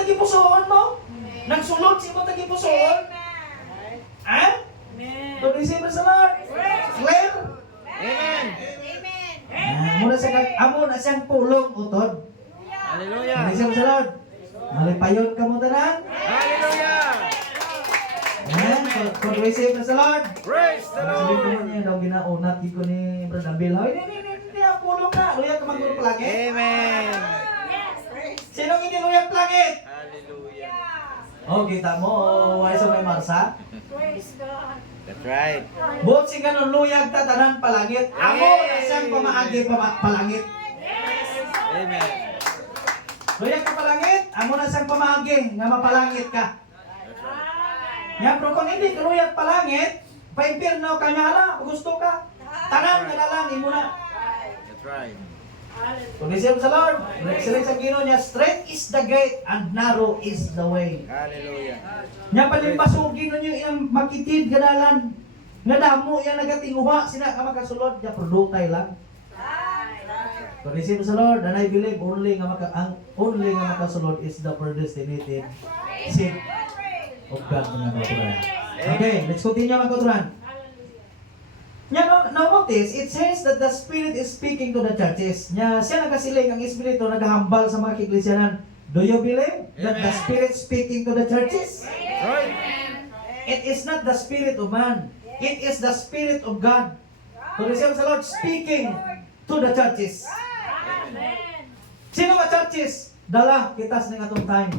tagipusoon mo? Nagsulod si mo tagipusoon? Ha? To receive sa Lord? Clear? Amen. Amo na siyang pulong utod. Hallelujah. Receive sa Lord. Malipayon ka mo tanan. Hallelujah. To receive sa Lord. Praise the Sabi ko Lord. niya daw ginaunat ko ni Brother Bill. Hindi ang pulong na. Luya ka magulong palagi. Amen. Sinong hindi luyang langit? Hallelujah. Oh, kita mo. Wala sa may marsa. That's right. Buot si ganun luyag tatanan palangit. Amo na siyang pamaagi palangit. Amen. Luyag ka palangit. Amo na siyang pamaagi nga mapalangit ka. Yan, pero kung hindi ka luyag palangit, pa-impirno ka niya, hala, gusto ka. Tanan ka na lang, mo na. That's right. Kung isip sa Lord, nagsiling sa Ginoo niya, straight is the gate and narrow is the way. Hallelujah. Nya palimbasugin ninyo iyang makitid ganalan. Nga damo iyang nagatinguha sina ka makasulod nya produktay lang. Kung isip sa Lord, and I believe only nga makasulod is the predestinated seed of God mga kauturan. Okay, let's continue mga kauturan. Nya now notice, it says that the Spirit is speaking to the churches. Nya siya nagasiling ang Espiritu nagahambal sa mga iglesiyanan. Do you believe that the Spirit speaking to the churches? Right. It is not the spirit of man. It is the Spirit of God. So receive sa Lord speaking to the churches. Sino nga churches? Dala, kitas ng atong time.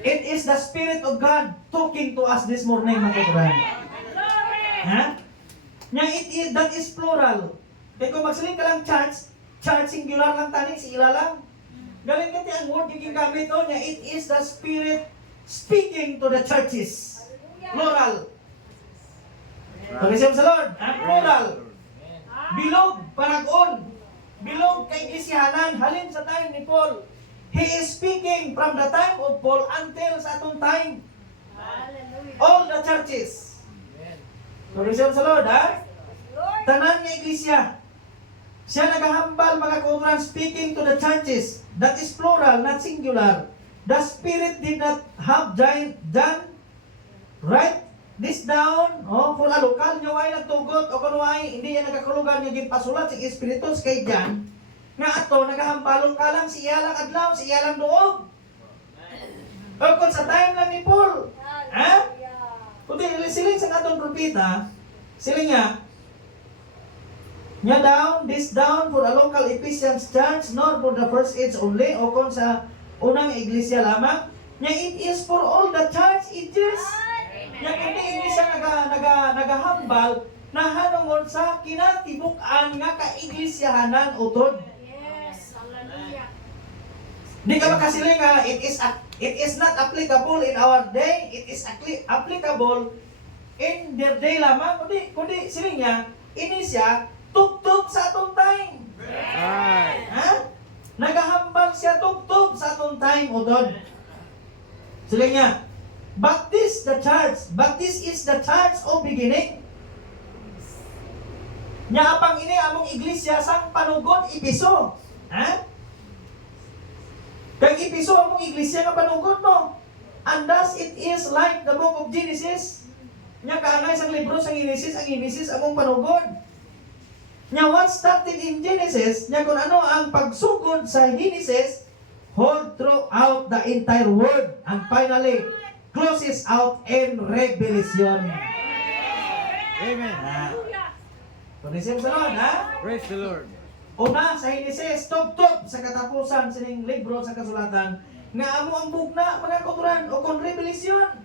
It is the Spirit of God talking to us this morning, mga kauturan. Ha? Nya that is plural. Kaya kung magsaling ka lang church singular lang tani, si ila lang. Galing kati ang word yung gamit o niya, it is the Spirit speaking to the churches. Plural. Pag-isip sa Lord, plural. Bilog, panag-on. Bilog kay iglesiyanan, halin sa time ni Paul. He is speaking from the time of Paul until sa atong time. All the churches. Pag-isip sa Lord, ha? Tanan nga iglesia. Siya nagahambal mga kauturan speaking to the churches. That is plural, not singular. The Spirit did not have done write this down for a lokal nyo ay nagtugot o kung ay hindi yan nagkakulugan yung ginpasulat sa Espiritus kay Jan nga ato nagahambalong ka lang si iya lang adlaw, si iya lang doog. O kung sa time lang ni Paul, ha? Kung siling sa atong propeta, siling nga, this down for a local Ephesians church, not for the first age only, o kung sa unang iglesia lamang, it is for all the church ages. Kundi iglesia nagahambal na hanungod sa kinatibuk-an nga ka-iglesyahanan utod. Yes, hallelujah. Di ka makasiling nga, it is not applicable in our day, it is applicable in their day lamang. Kundi siling niya, ini siya, tugtog sa atong time. Right. Ha? Nagahambal siya tugtog sa atong time, utod. Siling niya, but this is the church of beginning. Nya apang ini among iglesia sang panugod Episo. Ha? Kag Episo among iglesia nga panugod mo. And thus it is like the book of Genesis. Nya kaanay sang libro sang Genesis, ang Genesis among panugod. Nya what started in Genesis, nya kung ano ang pagsugod sa Genesis, hold throughout the entire word and finally closes out in Revelation. Amen. Tunisip sa Lord, ha? Praise the Lord. Una sa Genesis, tugtog sa katapusan sining libro sa kasulatan nga amo ang bugna mga kauturan o kon Revelation.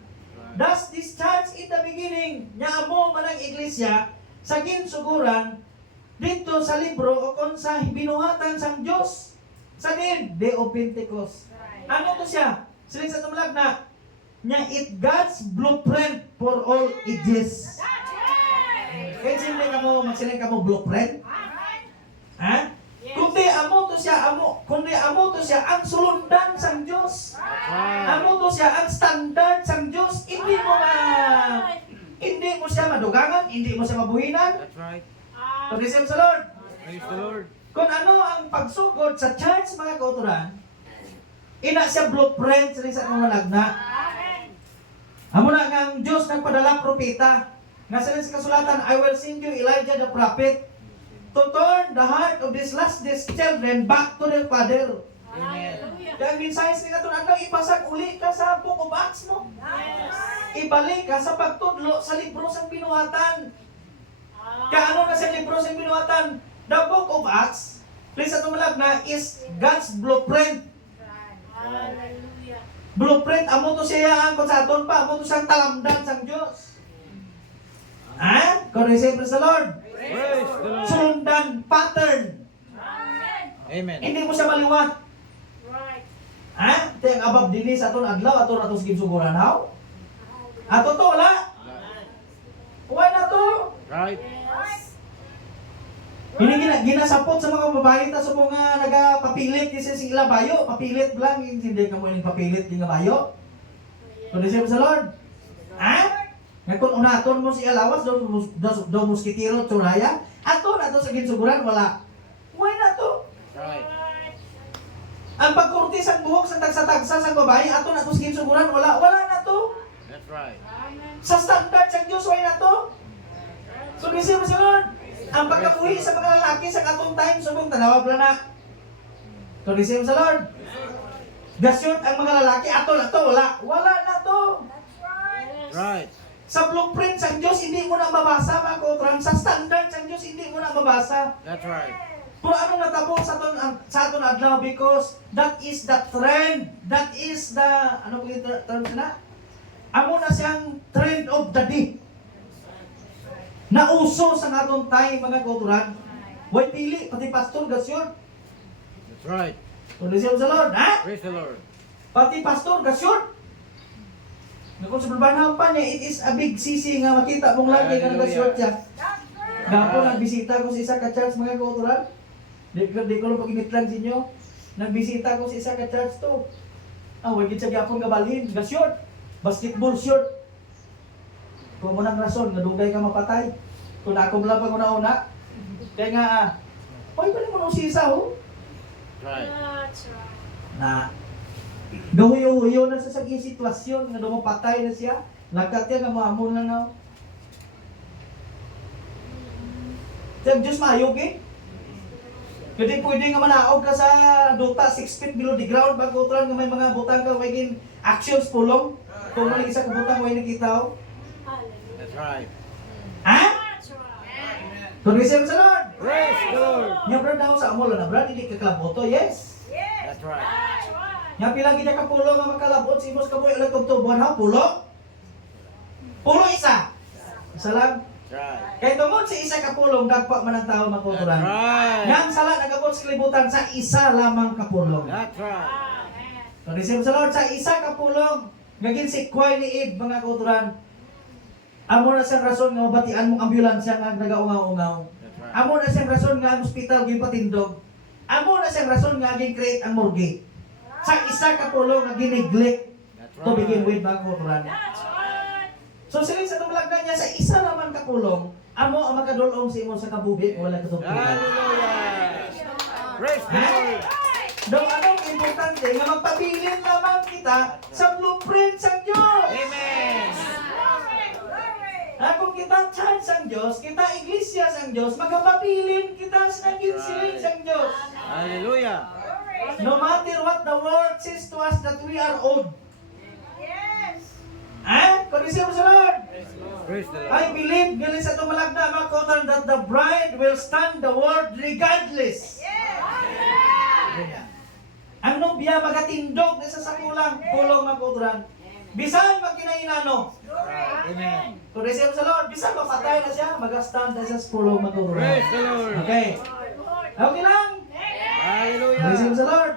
Thus this church in the beginning, nya amo manang iglesia sa ginsuguran dito sa libro o kon sa binuhatan sang Dios sa Day of Pentecost. Ano to siya? Siling sa tumlag na nya it God's blueprint for all ages. Kaya siling ka mo, magsiling ka mo blueprint? Ha? Kundi amo to siya ang sulundan sang Dios. Amo to siya ang standard sang Dios. Hindi mo siya madugangan, hindi mo siya mabuhinan. That's right. Pag-isip sa Lord. Praise the Lord. Kung ano ang pagsugod sa church mga kauturan, Ina siya blueprint sa mga lagna. Amo na nga ang Diyos nagpadala propeta. Nga sa kasulatan, I will send you Elijah the prophet to turn the heart of these children back to their father. Hallelujah. Kaya ang mensahe nila ito na ipasag uli ka sa Book of Acts, no? Ibalik ka sa pagtudlo sa libro sa binuhatan. Kaya ano na sa libro sa binuhatan? The Book of Acts, please at na is God's blueprint. Hallelujah. Blueprint, amo to siya ang konsaton pa, amo to siyang talamdan sang Diyos. Ha? Kung receive the Lord. Praise the Lord. Sundan, pattern. Amen. Hindi mo siya maliwat. Right. Ha? Ito yung abab dinis aton adlaw, aton atos ginsuguran, how? Ato to, wala? Why na to? Right. Yes. Hindi ginasapot sa mga babae ta sa mga nagapapilit kasi sila bayo, papilit lang, hindi ka mo yung papilit di nga bayo. Kung receive sa Lord. Ha? Nga kung unaton mo si alawas do muskitiro tsuraya, ato na to sa ginsuguran wala. Why na to? Right. Ang pagkurtis ang buhok sa tagsa-tagsa sa babae, ato na to sa ginsuguran wala. Wala na to. That's right. Amen. Sa standard sa Diyos, why na to? So, receive sa Lord. Ang pagkabuhi sa mga lalaki sa katong time, subong tanawag lang na. So, receive sa Lord. Gasyot ang mga lalaki, ato na to, wala. Wala na to. Right. Sa blueprint sa Diyos, hindi mo na mabasa, mga kautran. Sa standard sa Diyos, hindi mo na mabasa. That's right. Pero anong natabo sa aton adlaw? Because that is the trend. That is the, ano po yung term na? Amo na siyang trend of the day. Nauso sa atong time, mga kauturan. Way pili, pati pastor, gasyon. That's right. Kung receive sa Lord, ha? Praise the Lord. Pati pastor, gasyon. Kung sa balbanaw pa niya, it is a big sisi nga makita mong lagi ka Hallelujah. nagasyon siya. Gapo nagbisita ko sa isa ka church, mga kauturan. Di ko lang pag-initlang sa inyo. Nagbisita ko sa isa ka church to. Wagid sa gyapon nga balhin, gasyon. Basketball short. Kung mo nang rason, nga dugay ka mapatay. Kung ako lang pag una-una. Kaya nga, pwede pa rin mo nung sisa, ho? Right. That's right. Na, gahuyo-huyo na sa saging sitwasyon, nga dumapatay na siya. Nagkat yan, nga maamon lang na. Tiyag Diyos mayog eh. Kasi pwede nga manaog ka sa duta, 6 feet below the ground, bago utran nga may mga butang ka, may actions pulong. Kung maling isa ka butang, may nakita ho. Hallelujah. That's right. Ha? That's right. Kung receive sa Lord. Praise the Lord. Nya brad daw sa amo na brad, hindi ka kalaboto, yes. That's right. That's right. Nya pila gid ka pulo nga makalabot si Mos kaboy ulag tugtubuan ha, pulo. Pulo isa. Isa lang. That's right. Kay tungod si isa ka pulong dagpa man ang tawo That's makuturan. right. Yang sala nagabot sa kalibutan sa isa lamang ka pulong. That's right. Amen. So receive sa Lord sa isa ka pulong. Gagin si Kway ni Eve mga kuturan. Amo na siyang rason nga mabatian mong ambulansya nga nagaungaw-ungaw. That's right. Amo na siyang rason nga ang ospital gin patindog. Amo na siyang rason nga gin create ang morgue. Sa isa ka pulong nga gineglect That's to begin with right. mga kuturan. That's right. So sila sa tumulagdan niya sa isa lamang ka pulong, amo ang makadulong sa imo sa kabuhi wala katugtugan. Hallelujah. Praise the Lord. Do anong importante nga magpabilin lamang kita sa blueprint sa Diyos. Amen. Kung kita church sang Diyos, kita iglesia sang Diyos, magpabilin kita sa ginsilid sang Diyos. Hallelujah. No matter what the world says to us that we are old. Kung receive mo sa Lord, Praise the I Lord. believe galing sa tumalagda mga kautan that the bride will stand the word regardless. Ang nobya magatindog na sa sakulang pulong mga kautan. Bisan magkinainano. Amen. Kung receive mo sa Lord, bisan mapatay na siya, mag-stand na sa pulong mga kautan. Praise the Lord. Okay. Okay lang. Hallelujah. Receive mo sa Lord.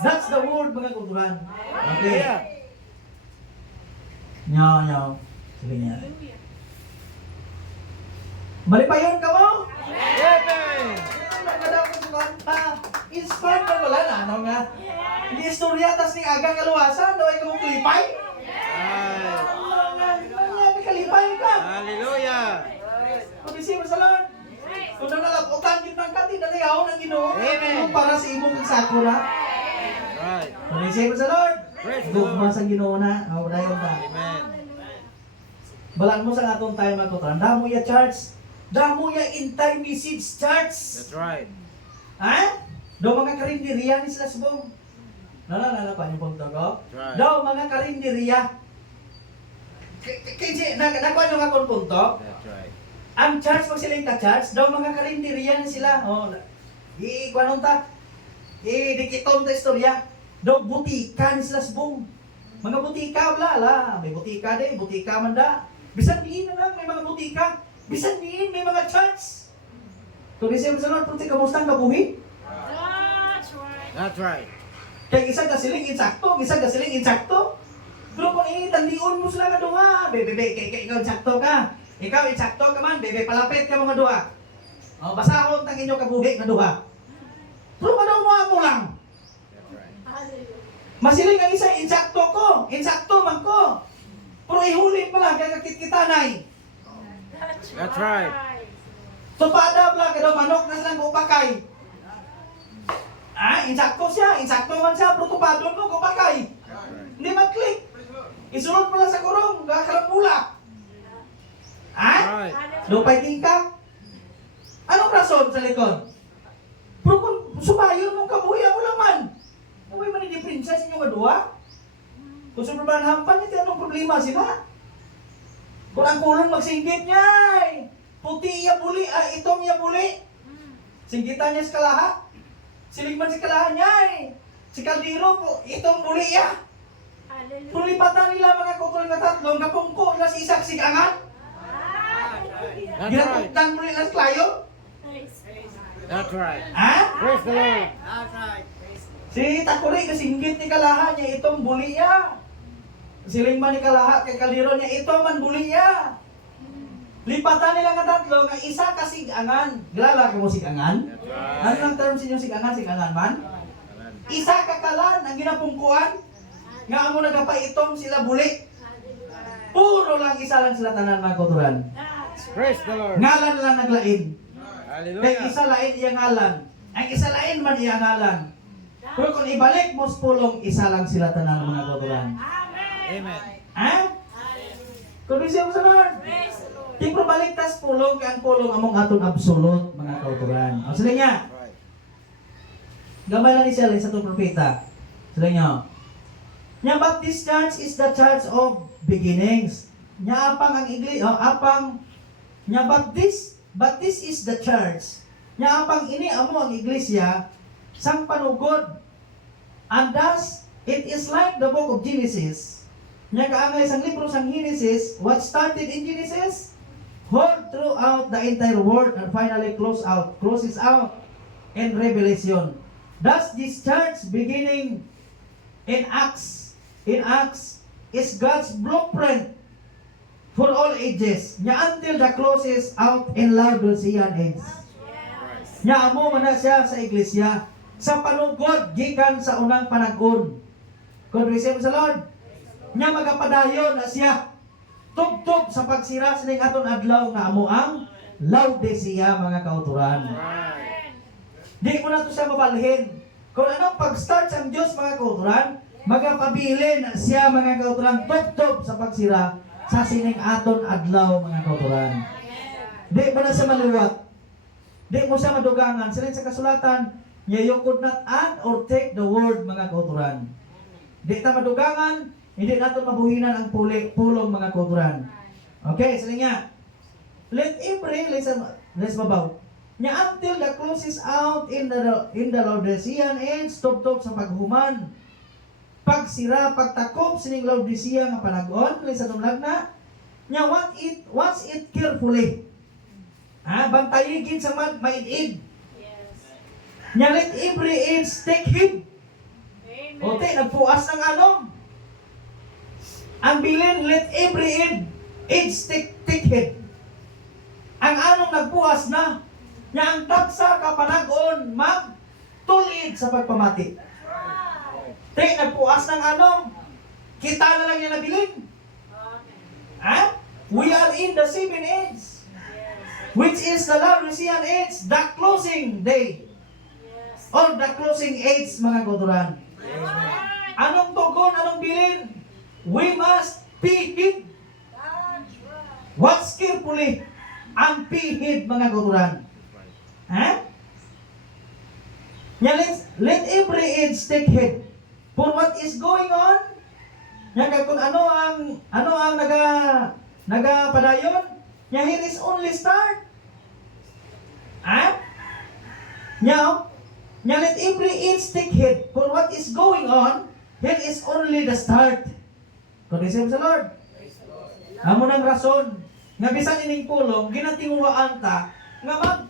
That's the word mga kautan. Okay. Yeah. Nyaw. Sige niya. Malipayon ka mo? Amen. Inspired ka wala na, ano nga? Hindi istorya, tas ni agang kaluwasan, daw ay kong kalipay? Right. Kalipay ka. Hallelujah. Kung receive sa Lord. Kung nalaputan yun ng kati, nalayaw ng Ginoo. Amen. Para sa imong sakura. Right. Praise sa Lord. Praise the Gugma Lord. sa Ginoo na. Dayon ta. Amen. Balan mo sa atong time magkutran. Damo ya church. Damo ya intay message church. That's right. Ha? Daw mga karinderiya ni sila subong. Nalala pa niyo punto ko? Right. Daw mga karinderiya. Kaya nakuha niyo nga kung punto. That's right. Ang church, pag sila yung ka-church, daw mga karinderiya na sila. O, i-kwanong ta, i-dikiton ta istorya. Daw butika ni sila subong. Mga butika, wala. May butika de, butika man da. Bisan diin na lang, may mga butika. Bisan diin, may mga church. Kung di siya masalon, puti, kamusta ang kabuhi? That's right. That's right. Kaya isa ka siling insakto, isa ka siling insakto. Pero kung tandiun mo sila nga duha, bebe, kaya ikaw insakto ka. Ikaw insakto ka man, bebe, palapit ka mga duha. O, basahon tang inyo kabuhi nga duha. Pero madaw mo lang. That's right. Hallelujah. Masiling ang isa, insakto ko, insakto man ko. Pero ihuli pa lang, kaya kakit-kitanay. That's right. So pada pala, kada manok na silang kupakay. Insakto siya, insakto man siya, pero tupadon mo kupakay. That's right. Hindi mag-click. Isunod pala sa kurong, kakarapula. Right. Lupay ka? Anong rason sa likod? Pero kung sumayon mong kabuhi, ako lang man. Uy, man hindi princess inyo kadua? Kung sobrang hampan, ito anong problema sila? Kung ang kulong magsinggit niya, puti iya buli, itong iya buli. Singgitan niya sa kalaha. Siligman sa kalaha niya Si Caldero po, itong buli iya. Hallelujah. Pulipatan nila mga kutol na tatlong, napungko na si Isak sigangan. Hallelujah. That's right. Ginatugtang muli na sa klayo. Praise God. That's right. Ha? Praise the Lord. Si Takuri kasinggit ni kalaha niya, itong buli iya. Silingman ni kalaha kay Caldero niya, ito man buli iya. Lipatan nila nga tatlo, nga isa ka sigangan. Kilala ka mo sigangan? That's Ano right. ang term sa inyo sigangan? Sigangan man? Isa ka kalan ang ginapungkuan. Nga amo nagapaitom sila buli. Hallelujah. Puro lang isa lang sila tanan mga kuturan. That's right. Praise the Lord. Ngalan lang naglain. Kaya Hallelujah. isa lain iya ngalan. Ang isa lain man iya ngalan. Pero kung ibalik mo sa pulong, isa lang sila tanan mga kuturan. Amen. Amen. Ha? Hallelujah. Kung siya mo sa Lord. Praise the Lord. Di probalik tas pulong, kaya ang pulong among aton absolute mga kuturan. O sila niya. Right. Gamay lang ni siya sa itong propeta. Sila niya. Nya, but this church is the church of beginnings. Nya, apang ang igli, nya, but this is the church. Nya, apang ini amo ang iglesia, sang panugod. And thus, it is like the book of Genesis. Nya, kaangay sang libro sang Genesis, what started in Genesis, hold throughout the entire world and finally closes out in Revelation. Thus, this church beginning in Acts is God's blueprint for all ages. Nya until the closes out in Laodicean age. Yes. Nya amo man na siya sa iglesia sa panugod gikan sa unang panag-on. Kung receive sa Lord, nya magapadayon na siya tugtog sa pagsira sa ning aton adlaw nga amo ang Laodicea mga kauturan. Right. Di mo na to siya mabalhin. Kung anong pag-start sa Diyos mga kauturan, magapabilin siya mga kauturan tugtog sa pagsira sa sining aton adlaw mga kauturan. Di mo na siya maluwat. Di mo siya madugangan. Sila sa kasulatan, you could not add or take the word mga kauturan. Di ta madugangan, hindi natin mabuhinan ang pulong mga kauturan. Okay, sila nga. Let every, let's mabaw. Nya until the closes out in the Laodicean age, tugtog sa paghuman. Pagsira, pagtakop sining Laodicea nga panag-on, sa tumlag na. Nya watch it carefully. Bantayigin sa maid-id. Yes. Nya let every age take heed. Amen. O te, nagpuas ng anom. Ang bilin, let every age take heed. Ang anong nagpuas na, nya ang taksa kapanag-on magtulid sa pagpamati. Te, nagpuas ng anong, kita na lang niya nabilin. Amen. We are in the 7 age, Yes. which is the Laodicean age, the closing day, Yes. or the closing age, mga kauturan. Anong tugon, anong bilin? We must pihid. Watch carefully. Ang pihid, mga kauturan. Ha? Yeah, let every age take heed for what is going on. Yan kung ano ang nagapadayon. Yeah, here is only start. Ha? Now, let every age take heed for what is going on. Here is only the start. Praise the Lord. Amo nang rason nga bisan ining pulong ginatinguhaan ta nga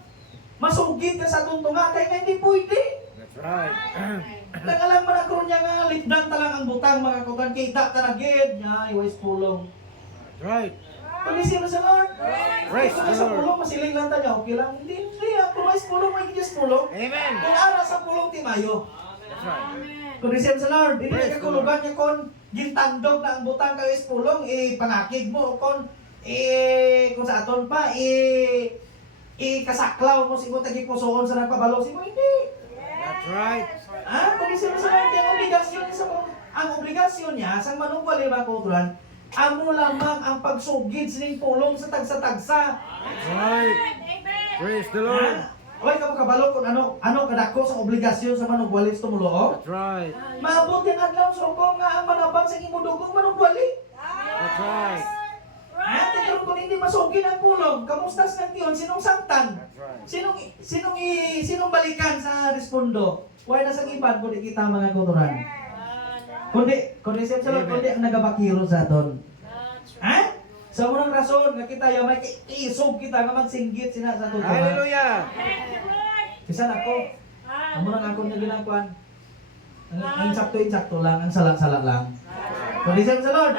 masugid ka sa tuntunga kay nga hindi pwede. That's right. Nagalang man ako niya nga litdan talang ang butang mga kukan kita taragid nya iwais pulong. That's right. Praise the Lord. Praise Kung the sa Lord. pulong masiling lang tayo okay lang. Hindi ako iwais pulong may gidis pulong. Amen. Kung ara sa pulong timayo. That's right. Praise the Lord. Dili Praise ka the kuluban niya kon gintandog na ang butang kay is pulong pangakig mo kon kung sa aton pa kasaklaw mo si mo tagipusoon sa nagpabalo si mo hindi. That's right. Kung isip mo sa mga ang obligasyon niya ang obligasyon niya sa manungwali mga kauturan, amo lamang ang pagsugid sining pulong sa tagsa-tagsa. That's right. Praise the Lord. Oy kamo kabalo kung ano kadako sa obligasyon sa manungwali sa tumuloo. That's right. Maabot yung adlaw sukong nga ang manaban sa imong dugong manungwali. That's right. Tiguro kung hindi masugid ang pulong, kamusta sa tiyon sinong sangtan? That's right. Sinong balikan sa respondo? Why nasa iban kundi kita mga kauturan? Kundi sa Lord, kundi ang nagabakiro sa aton. Sa unang rason nga kita may isog kita nga magsinggit sina sa tutuhan. Hallelujah. Bisan ako, amo nang ako nagilangkuan. Ang insakto lang, ang sala-sala lang. Kundi sa Lord,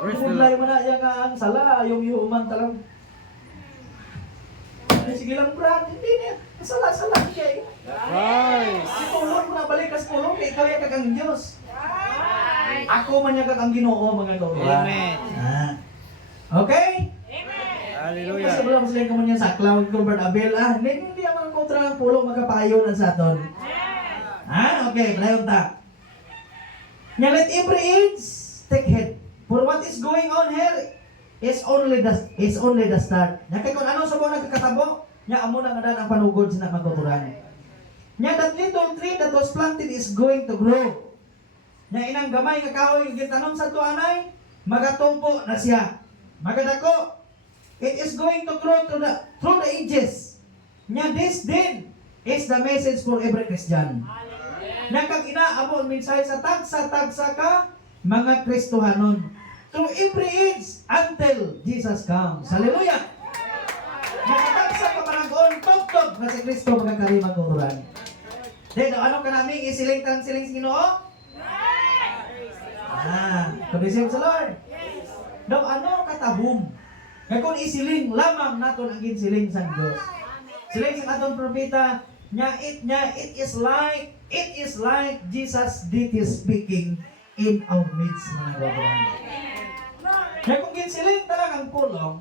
Praise the Kulay Lord. mo na yan nga ang sala, yung yuman talang. Sige lang brad, hindi niya. Sala-sala siya eh. That's right. Tulong mo na balik kas tulong, ikaw yung kagang Diyos. Ako man yung kagang Ginoo mga kauturan. Amen. Okay? Hallelujah. Kasi wala mo sila kaman yan sa Cloud Gilbert Abel. Hindi ang mga kauturan ng pulong magkapayo na sa aton. Okay, palayon ta. Nga let every age take heed. For what is going on here is only the start. Nya kay kung ano sa mga nagkakatabo, nya amo na nga ang panugod sa magtuturan. Nya that little tree that was planted is going to grow. Nya inang gamay nga kahoy gitanom sa tuanay, magatubo na siya. Magadako. It is going to grow through the ages. Nya this din is the message for every Christian. Nya kag inaamo ang mensahe sa tagsa ka mga Kristohanon. Through every age until Jesus comes. Hallelujah! Nakatagsa ka paragon, tog-tog na si Kristo magkakarimang kuturan. Then, ano ka namin isiling sa Ginoo? Pag-isip sa Lord. Daw, ano katahom? Kaya kung isiling lamang naton ang ginsiling sa Diyos. Siling sa atong propeta, it is like Jesus did his speaking in our midst, mga kuturan. Kaya kung ginsiling talagang pulong,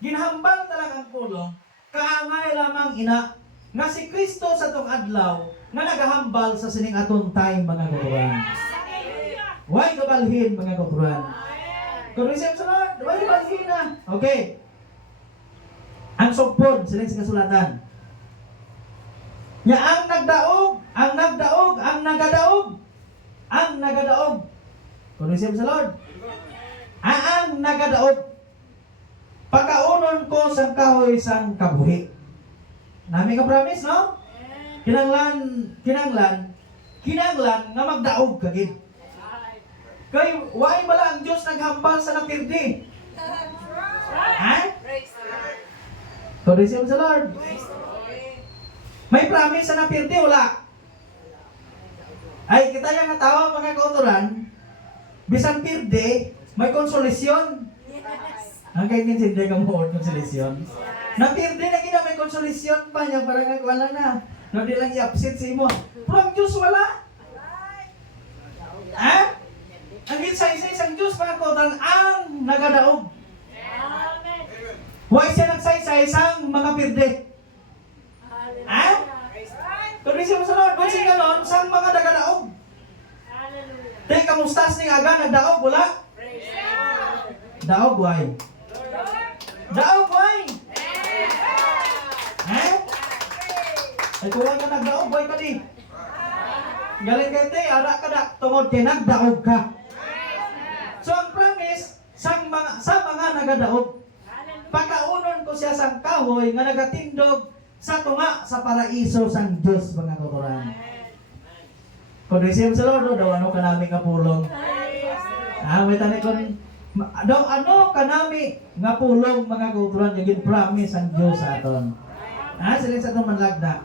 ginhambal talagang pulong, kaangay lamang ina, nga si Kristo sa tong adlaw, nga nagahambal sa sining atong time mga kauturan. Why kabalhin mga kauturan? Kung isip sa Lord, why kabalhin na? Okay. Ang sugpon, siling sa kasulatan. Nya ang nagadaog. Kung isip sa Lord, ang nagadaog. Pagkaunon ko sa kahoy sang kabuhi. Nami ka promise, no? Kinanglan nga magdaog kagid. Kay why bala ang Dios naghambal sa napirdi? Praise the Lord. May promise sa napirdi wala. Ay kita yang tao mga kauturan, bisan pirdi may konsolasyon. Ang kaya hindi ka mo konsolasyon. Napirdi na gina may konsolasyon pa niya para nga wala na. No di lang i-upset si mo. Pero ang Diyos wala. Ang gitsay-say isang Diyos mga kauturan ang nagadaog. Huwag siya nagsaysay isang mga pirdi. Kung siya mo sa Lord, huwag siya ganon sang mga nagadaog. kamustas ning aga nagdaog wala? Praise the Lord. Daog why? Daog why? Ay kuha ka nagdaog why ka di? Galing kay te ara ka da tungod kay nagdaog ka. So ang promise sa mga nagadaog pagkaunon ko siya sang kahoy nga nagatindog sa tunga sa paraiso sang Dios mga kauturan. Kung receive sa Lord, daw ano ka namin nga pulong. May tanay kon daw ano ka namin nga pulong mga kauturan yung promise ang Dios sa aton. Sila sa atong manlagda.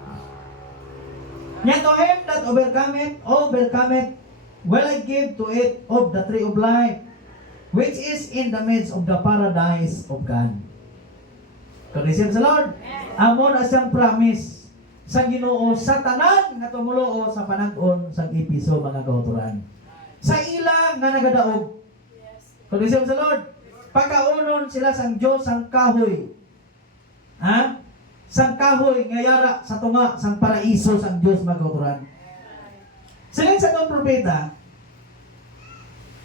Nya to him that overcometh, will I give to it of the tree of life, which is in the midst of the paradise of God. Kung receive sa Lord, amon as siyang promise sa Ginoo sa tanan nga tumuloo sa panag-on sa Episo mga kauturan. Sa ila nga nagadaog. Kung receive sa Lord, pagkaunon sila sang Dios sang kahoy. Sang kahoy nga yara sa tunga sang paraiso sang Dios mga kauturan. Sila sa itong propeta,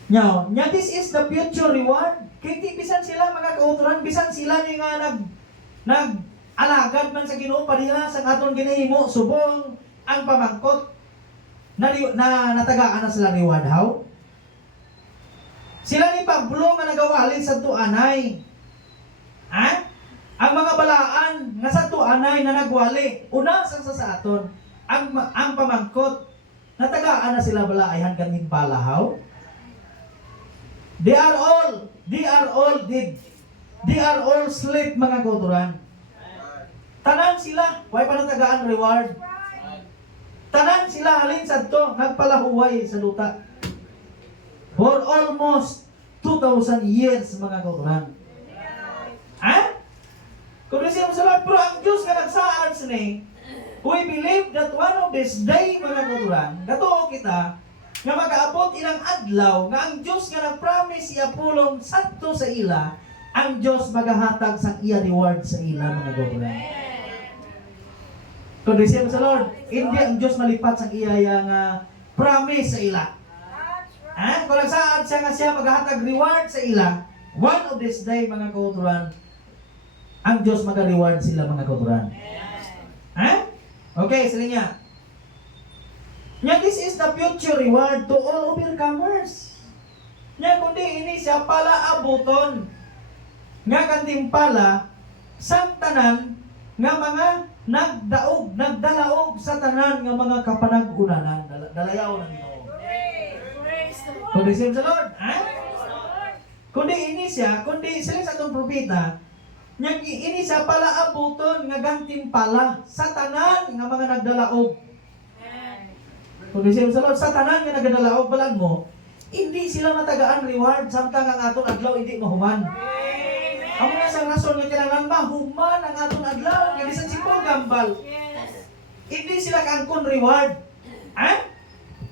nya this is the future reward. Kaya bisan sila mga kauturan, bisan sila ni nga nag-alagad man sa Ginoo pariha sa aton ginahimo subong ang pamangkot na natagaan na sila reward how? Sila ni Pablo nga nagawalin sa tuanay. Ang mga balaan nga sa tuanay na nagwali, una sa aton, ang pamangkot natagaan na sila balaihan kanin palahaw. They are all slave mga kauturan. Tanan sila, way panatagaan reward. Tanan sila halin sadto nagpalahuway sa luta. For almost 2,000 years mga kauturan. Kung siya sa Lord, pero ang Diyos nga nagsaan sini, we believe that one of this day mga kauturan, katuo kita, nga mag-aabot ilang adlaw, nga ang Diyos nga nag-promise iapulong sadto sa ila, ang Diyos magahatag sa iya reward sa ila mga kauturan. Kung siya sa Lord, hindi ang Diyos malipat sa iya nga promise sa ila. Kung nagsaan siya nga siya maghahatag reward sa ila, one of this day mga kauturan, ang Diyos mag-reward sila mga kauturan. Okay, sila niya. This is the future reward to all overcomers. Kundi ini siya pala abuton. Nga kantimpala sang tanan nga mga nagdalaog sa tanan nga mga kapanag-unanan. Dalayaw ng Ginoo. Kundi siya sa Lord. Kundi ini siya, kundi sila sa itong propeta, ini siya pala abuton nga gantimpala sa tanan nga mga nagdalaog. Kung isip sa Lord, sa tanan nga nagdalaog balan mo, hindi sila matagaan reward samtang ang aton adlaw hindi mahuman. Amo na sa rason nga kailangan mahuman ang aton adlaw nga bisan si Paul gambal. Hindi sila kangkon reward.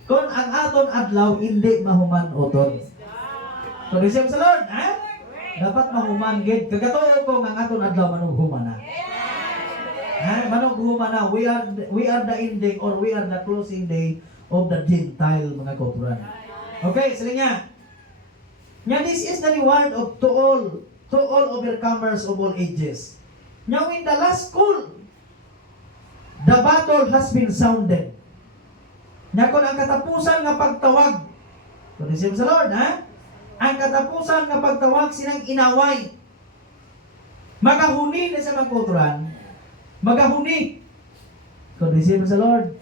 Kung ang aton adlaw hindi mahuman uton. Kung isip sa Lord, dapat mahuman gid kagatuo ko nga aton adlaw manughuman na. Manughuman na. We are the ending or we are the closing day of the Gentile mga kauturan. Okay, sila nga. This is the reward of to all overcomers of all ages. Now in the last call, the battle has been sounded. Kung ang katapusan nga pagtawag, kung isip sa Lord, ang katapusan nga pagtawag silang inaway. Magahuni na sa mga kauturan. Magahuni. Kung isip sa Lord.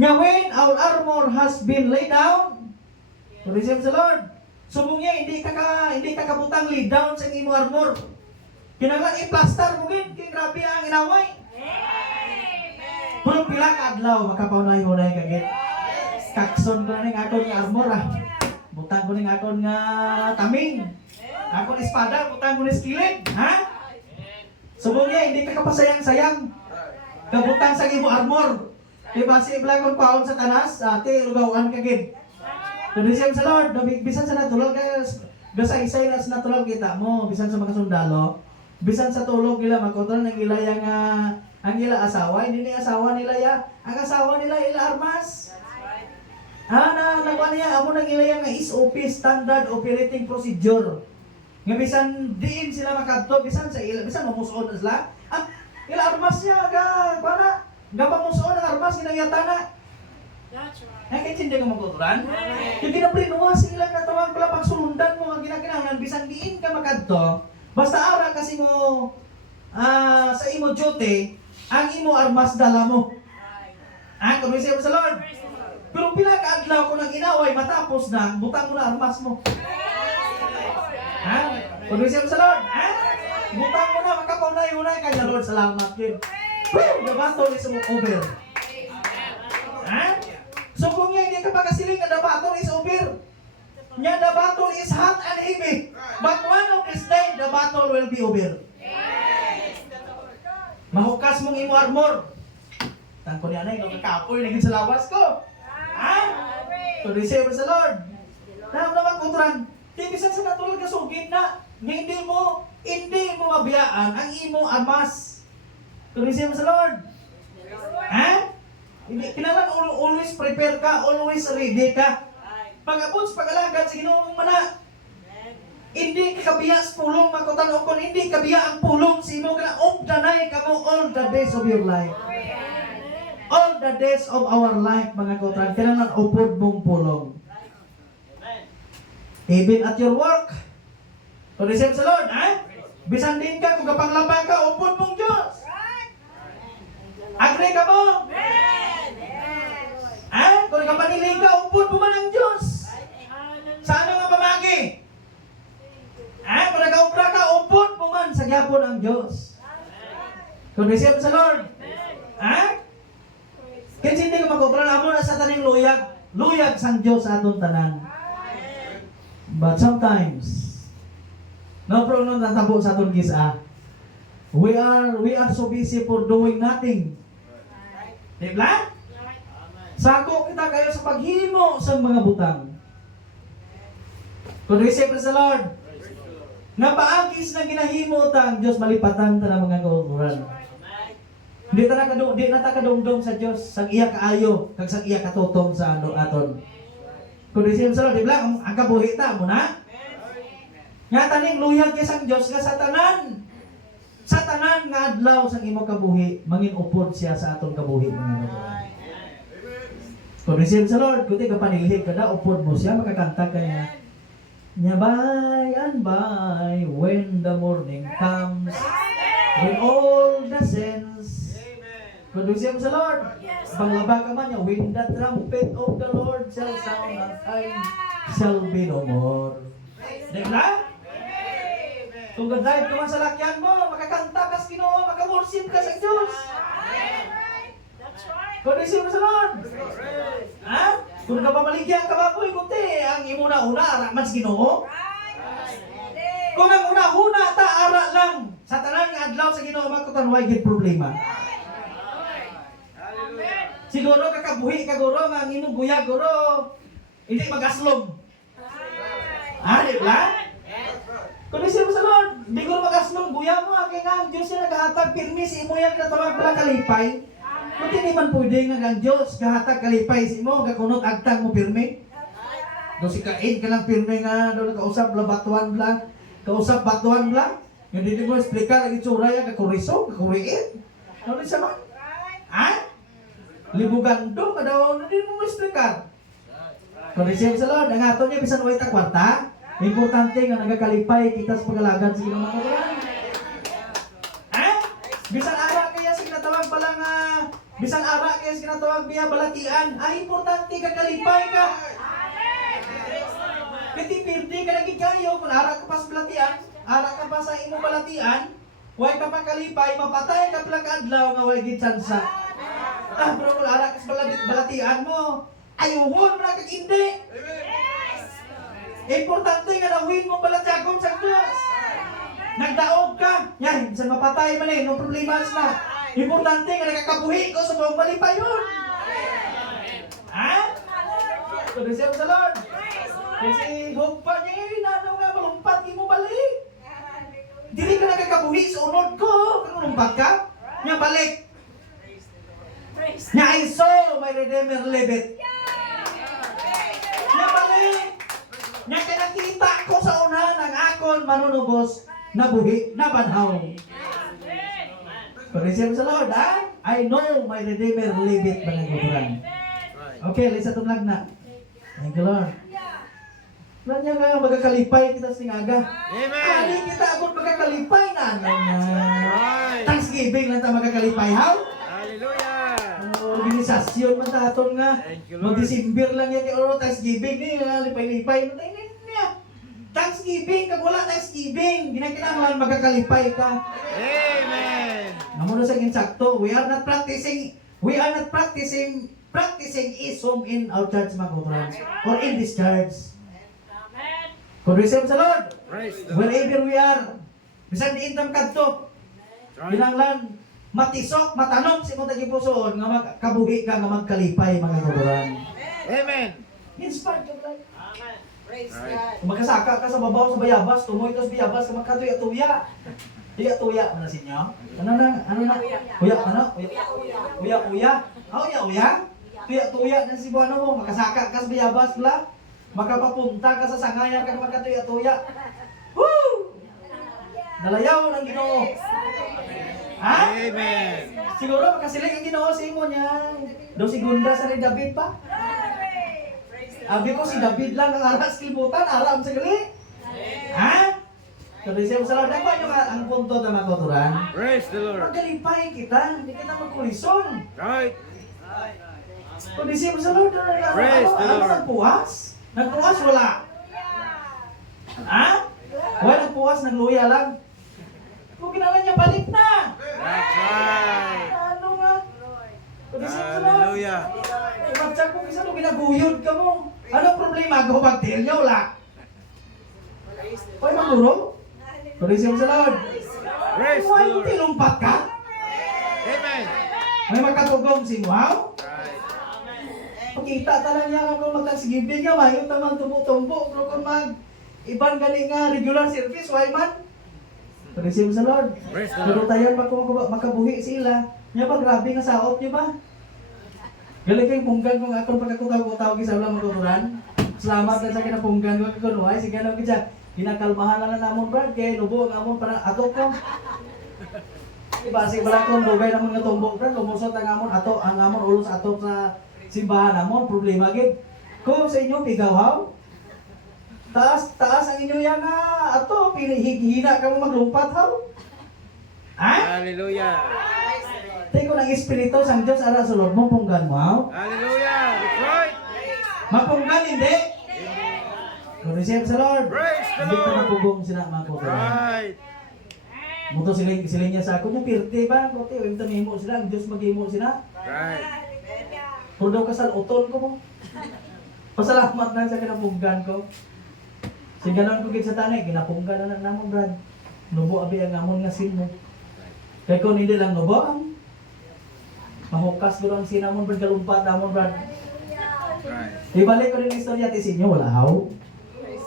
When our armor has been laid down, kung isip sa Lord, subong niya, hindi ka kabutang lay down sa imo armor. Kinanglan i-plaster mo gid, kay grabe ang inaway. Pero pila ka adlaw, makapaunay-unay ka gid. Kakson ko na ning akong armor Butang ko ning akon nga taming. Akon espada, butang ko ning skillet. Subong niya, hindi ka kapasayang-sayang. Kabutang sa imo armor. Basi iblagon paon sa tanas, ate lugawan ka gid. Kundi siya sa Lord, bisan sa natulog kaya gasay-isay na sa natulog kita mo, bisan sa mga sundalo, bisan sa tulog nila makontrol ng ilaya nga ang ila asawa, hindi ni asawa nila ang asawa nila ila armas. Nakuha niya, amo nang ilayang nga SOP, Standard Operating Procedure. Nga bisan diin sila makadto, bisan sa ila, bisan mamusuon na sila. Ila armas niya, para, pamusuon ang armas, ginayata na. That's right. Nakikindi ka magkuturan? Yung ginaplinuwa sila na tawag pala pagsulundan mo ang ginaginahan, bisan diin ka makadto, basta ara kasi mo sa imo duty, ang imo armas dala mo. Kung may sa Lord. Pero pila ka adlaw ko nang inaway, matapos na, butang mo na armas mo. Kung may sa Lord. Butang mo na, makapaunay-unay ka na Lord, salamat yun. The battle is over. So kung hindi ka pagkasiling na the battle is over, the battle is hot and heavy. But one of this day, the battle will be over. Mahukas mong imo armor. Tangko niya na, ikaw kakapoy, naging sa lawas ko. To receive sa Lord. Naman kutran, tibisan sa natural kasugid na, hindi mo mabiyaan ang imo armas. To receive sa Lord. Kailangan always prepare ka, always ready ka. Pag-abot sa pag-alagad sa Ginoong mana, hindi ka kabiya sa pulong, makutan o kung hindi kabiya ang pulong, sino ka na, danay ka mo all the days of your life. All the days of our life, mga kutran, kailangan upod mong pulong. Even at your work, to receive sa Lord, bisan din ka, kung kapanglabang ka, upod mong Diyos. Agree ka mo? Kung kapaniling ka, upod mo man ang Diyos. Sa ano nga pamagi? Kung nag-aupra ka, upod mo man sa gyapon ang Diyos. Kung receive sa Lord. Kaya hindi ka mag-upra na mo na sa taning luyag. Luyag sang Diyos sa atong tanan. But sometimes, no problem natabo sa atong gisa. We are so busy for doing nothing. Diba? Sako kita kayo sa paghimo sa mga butang. Kung receive sa Lord. Nga paagis na ginahimo ta ang Diyos malipatan ta ng mga kauturan. Di na ta kadungdong sa Diyos, sang iya kaayo, kag sang iya katutong sa aton. Kung receive sa Lord, di ba? Ang kabuhi ta mo na. Nga taning luyag kay sang Diyos nga sa tanan. Sa tanan nga adlaw sang imo kabuhi, mangin upod siya sa aton kabuhi mga kauturan. Kung receive sa Lord, kundi kapanilhig ka na, upod mo siya, makakanta ka niya. Nya by and by, when the morning comes, when all the sins, kung receive sa Lord, panglaba ka man niya, when the trumpet of the Lord shall sound, and time shall be no more. Diba? Kung gagayad ka man sa lakyan mo, makakanta ka sa Ginoo, makaworship ka sa Diyos. Kung receive sa Lord. Kung kapamaligyan ka ba po, kunti, ang imuna-una, ara man sa Ginoo. Kung ang una-una, ara lang, sa tanan nga adlaw sa Ginoo, makutanway gid problema. Siguro kakabuhi ka guro, nga ang imong guya guro, hindi mag-aslom. Di ba? Kung receive sa Lord, di guro mag-aslom, guya mo, kaya nga ang Diyos yung naghahatag pirmi, si imo yan natawag pala kalipay. Kung di man pwede nga ang Diyos, kahatag kalipay si mo, kakunot agtang mo pirmi. Doon si kain ka lang pirmi nga, doon kausap lang batuan lang, kausap batuan lang. Yung hindi mo explica, ang itsura yan, kakuriso, kakuriin. Ano siya man? Libugando, kadaw, hindi mo explica. Kung receive sa Lord, ang ato niya, bisan way ta kwarta, importante nga nagakalipay, kita sa pag-alagan sa ginong mga katulan. Bisan ara kaya sa kinatawag pala nga, bisan ara kaya sa kinatawag biya balatian, importante ka kalipay ka. Kasi pirdi ka naging kayo, kung ara ka pa sa balatian, ara ka pa sa imo balatian, huwag ka pa kalipay, mapatay ka pala kaadlaw nga huwag gitsansa. Pero kung ara ka sa balatian mo, ayuhon na kag-hindi. Importante nga nawin mo balatyagon sa Diyos. Nagdaog ka, yan, sa mapatay man no problema na. Importante nga nakakabuhi ko sa buong malipay yun. So, receive sa Lord. Kasi hugpa niya, nanaw nga malumpat, di mo balik. Dili ka nakakabuhi sa unod ko, kung malumpat ka, niya balik. Niya I saw my Redeemer live it. akon manunubos na buhi na banhaw. Pag-receive sa Lord, ha? I know my Redeemer liveth mga katuran. Okay, let's tumlag na. Thank you, Lord. Nanya nga magkakalipay kita sa tingaga. Amen. Ali kita abot magkakalipay na. Right. Thanksgiving lang ta magkakalipay, how? Hallelujah. Organisasyon man ta aton nga. Thank you, Lord. Mag-December lang yan kay Thanksgiving ni lipay-lipay. Thanksgiving kag wala Thanksgiving, ginakinahanglan magkakalipay ka. Amen. Amo na sa insakto, we are not practicing ism in our church mga katuran or in this church. Amen. Kung receive sa Lord, Praise the Lord. wherever we are, bisan di intam kadto, Right. kinahanglan matisok, matanong si mong tagipusoon nga magkabuhi ka nga magkalipay mga katuran. Amen. Inspired ka ba? Praise Right. God. Kung magkasaka ka sa babaw sa bayabas, tumoy ka sa bayabas, ka magkatuya-tuya. Tuya-tuya mo na sinyo? Ano na? Uya, ano? Uya-uya? Uya-uya? Tuya-tuya na si buwan mo, makasaka ka sa bayabas pala. Makapapunta ka sa sangayan ka magkatuya-tuya. Woo! Dalayaw ng Ginoo. Ha? Amen. Siguro makasiling ang Ginoo sa imo niya. Daw si Gunda sa ni David pa. Abi ko si David lang ang aras kilibutan, aram sa gali. Ha? Sabi siya sa Lord, ako yung ang punto na matuturan. Praise the Lord. Magalipay kita, hindi kita magkulison. Right. Kung siya sa Lord, Praise the Lord. nagpuwas? Nagpuwas, wala. Ha? Wala nagpuwas, nagluya lang. Kung ginawa niya, balik na. That's right. Ano nga? Kung siya sa Lord. Hallelujah. Ibagsak ko kisa nung ginaguyod ka mo. Anong problema? Gawagtil niya, wala. Hoy, maguro. Praise Him sa Lord. Praise the Huwag Lord. tilumpat ka. Amen. May magkatugong si wow. Right. Pakita talang niya kung magkasgibig nga, mayo tamang tumbo-tumbo. Pero kung iban gani nga regular service, why man? Praise Him sa Lord. Praise the Pero Lord. tayo pa kung makabuhi sila. Niya ba, grabe nga saot niyo ba? Galing kayong punggan kung ako pagkakutaw-kutaw kisa wala matuturan. Salamat na sa kinapunggan ko kakunuhay. Sige lang kita. Kinakalmahan na namon Brad. Kaya lubo ang amon para ato ko. Diba? Sige pala kung lugay namon nga tumbok Brad. Lumusot ang amon ato. Ang amon ulos ato sa simbahan namon. Problema gid. Kung sa inyo pigawaw. Taas ang inyo yan ato. Hina ka mo maglumpat haw. Ha? Hallelujah. Teko ng Espiritu sang Diyos ara sa Lord mo punggan mo haw. Hallelujah. That's right. Mapunggan hindi. Kung receive sa Lord. Praise the Hindi ka Lord. mapugong sila mga kuturan. Right. Muto sila niya sa ako niya pirte ba? Kote, huwag tamimo sila. Ang Diyos maghimo sila. Right. Kung daw kasaluton ko mo. Pasalamat lang sa kinapunggan ko. Siganon ko gid sa tanay. Kinapunggan na namon Brad. Nubo abi ang amon nga sin mo. Kaya kung hindi lang nubo ang mahukas ko lang sinamon Brad. Galumpat namon Brad. Right. Ibalik ko rin ang istorya ti sinyo. Wala haw.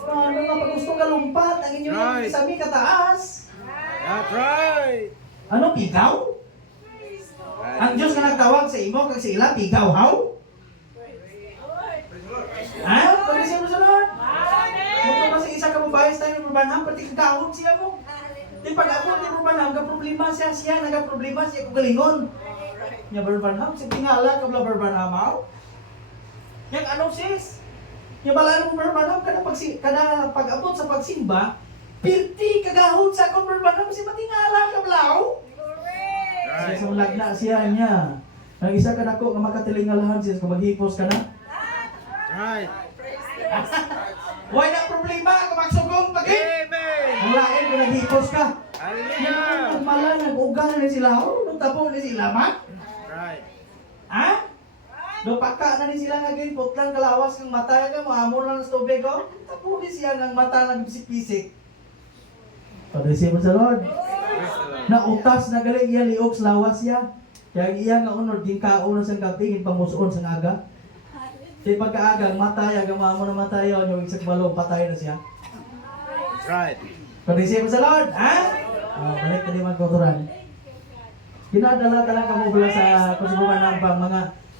Ano nga pag gustong galumpat. Ang inyo Right. sabi kataas. That's right. Ano, pigaw? Ang Diyos nga nagtawag sa imo kag sa ila, pigaw, haw? Ha? Pag-isip mo sa Lord? Kung ba sa isa ka mabayas tayo ng Rubanham, pati kagahon siya mo. Di pag-abot ni Rubanham, problema siya, nagka-problema siya kung galingon. Nya Rubanham, si tingala ka bla Rubanham, haw? Yang ano sis? Nya bala ng Rubanham, kada pag-abot sa pagsimba, pirti kagahon sa akong Rubanham, si matingala ka blaw? Right. Sa lagna siya niya. Ang isa ka nako nga makatilingalahan siya kung maghipos ka na. Right. Why na problema kung magsugong pag Amen. ang lain kung naghipos ka. Hallelujah. Yung mala nag-ugal ni sila. Nung tapo ni sila man. Right. Ha? Do paka na ni sila nga putlang kalawas ng mata ka maamor lang sa tubig ko. Tapo ni siya ng mata nagpisik-pisik. Pag-receive mo sa Lord. Praise the Lord. Na utas na galing iya liok sa lawas siya. Kaya iya nga unod din kaon sa kapingin pamusuon sa aga. Di pagkaaga matay aga maamo na matay yung isang balong patay na siya. Right. Pag-receive mo sa Lord, ha? Balik na di magkuturan. Kinadala-dala ka mo bala sa kusubukan ng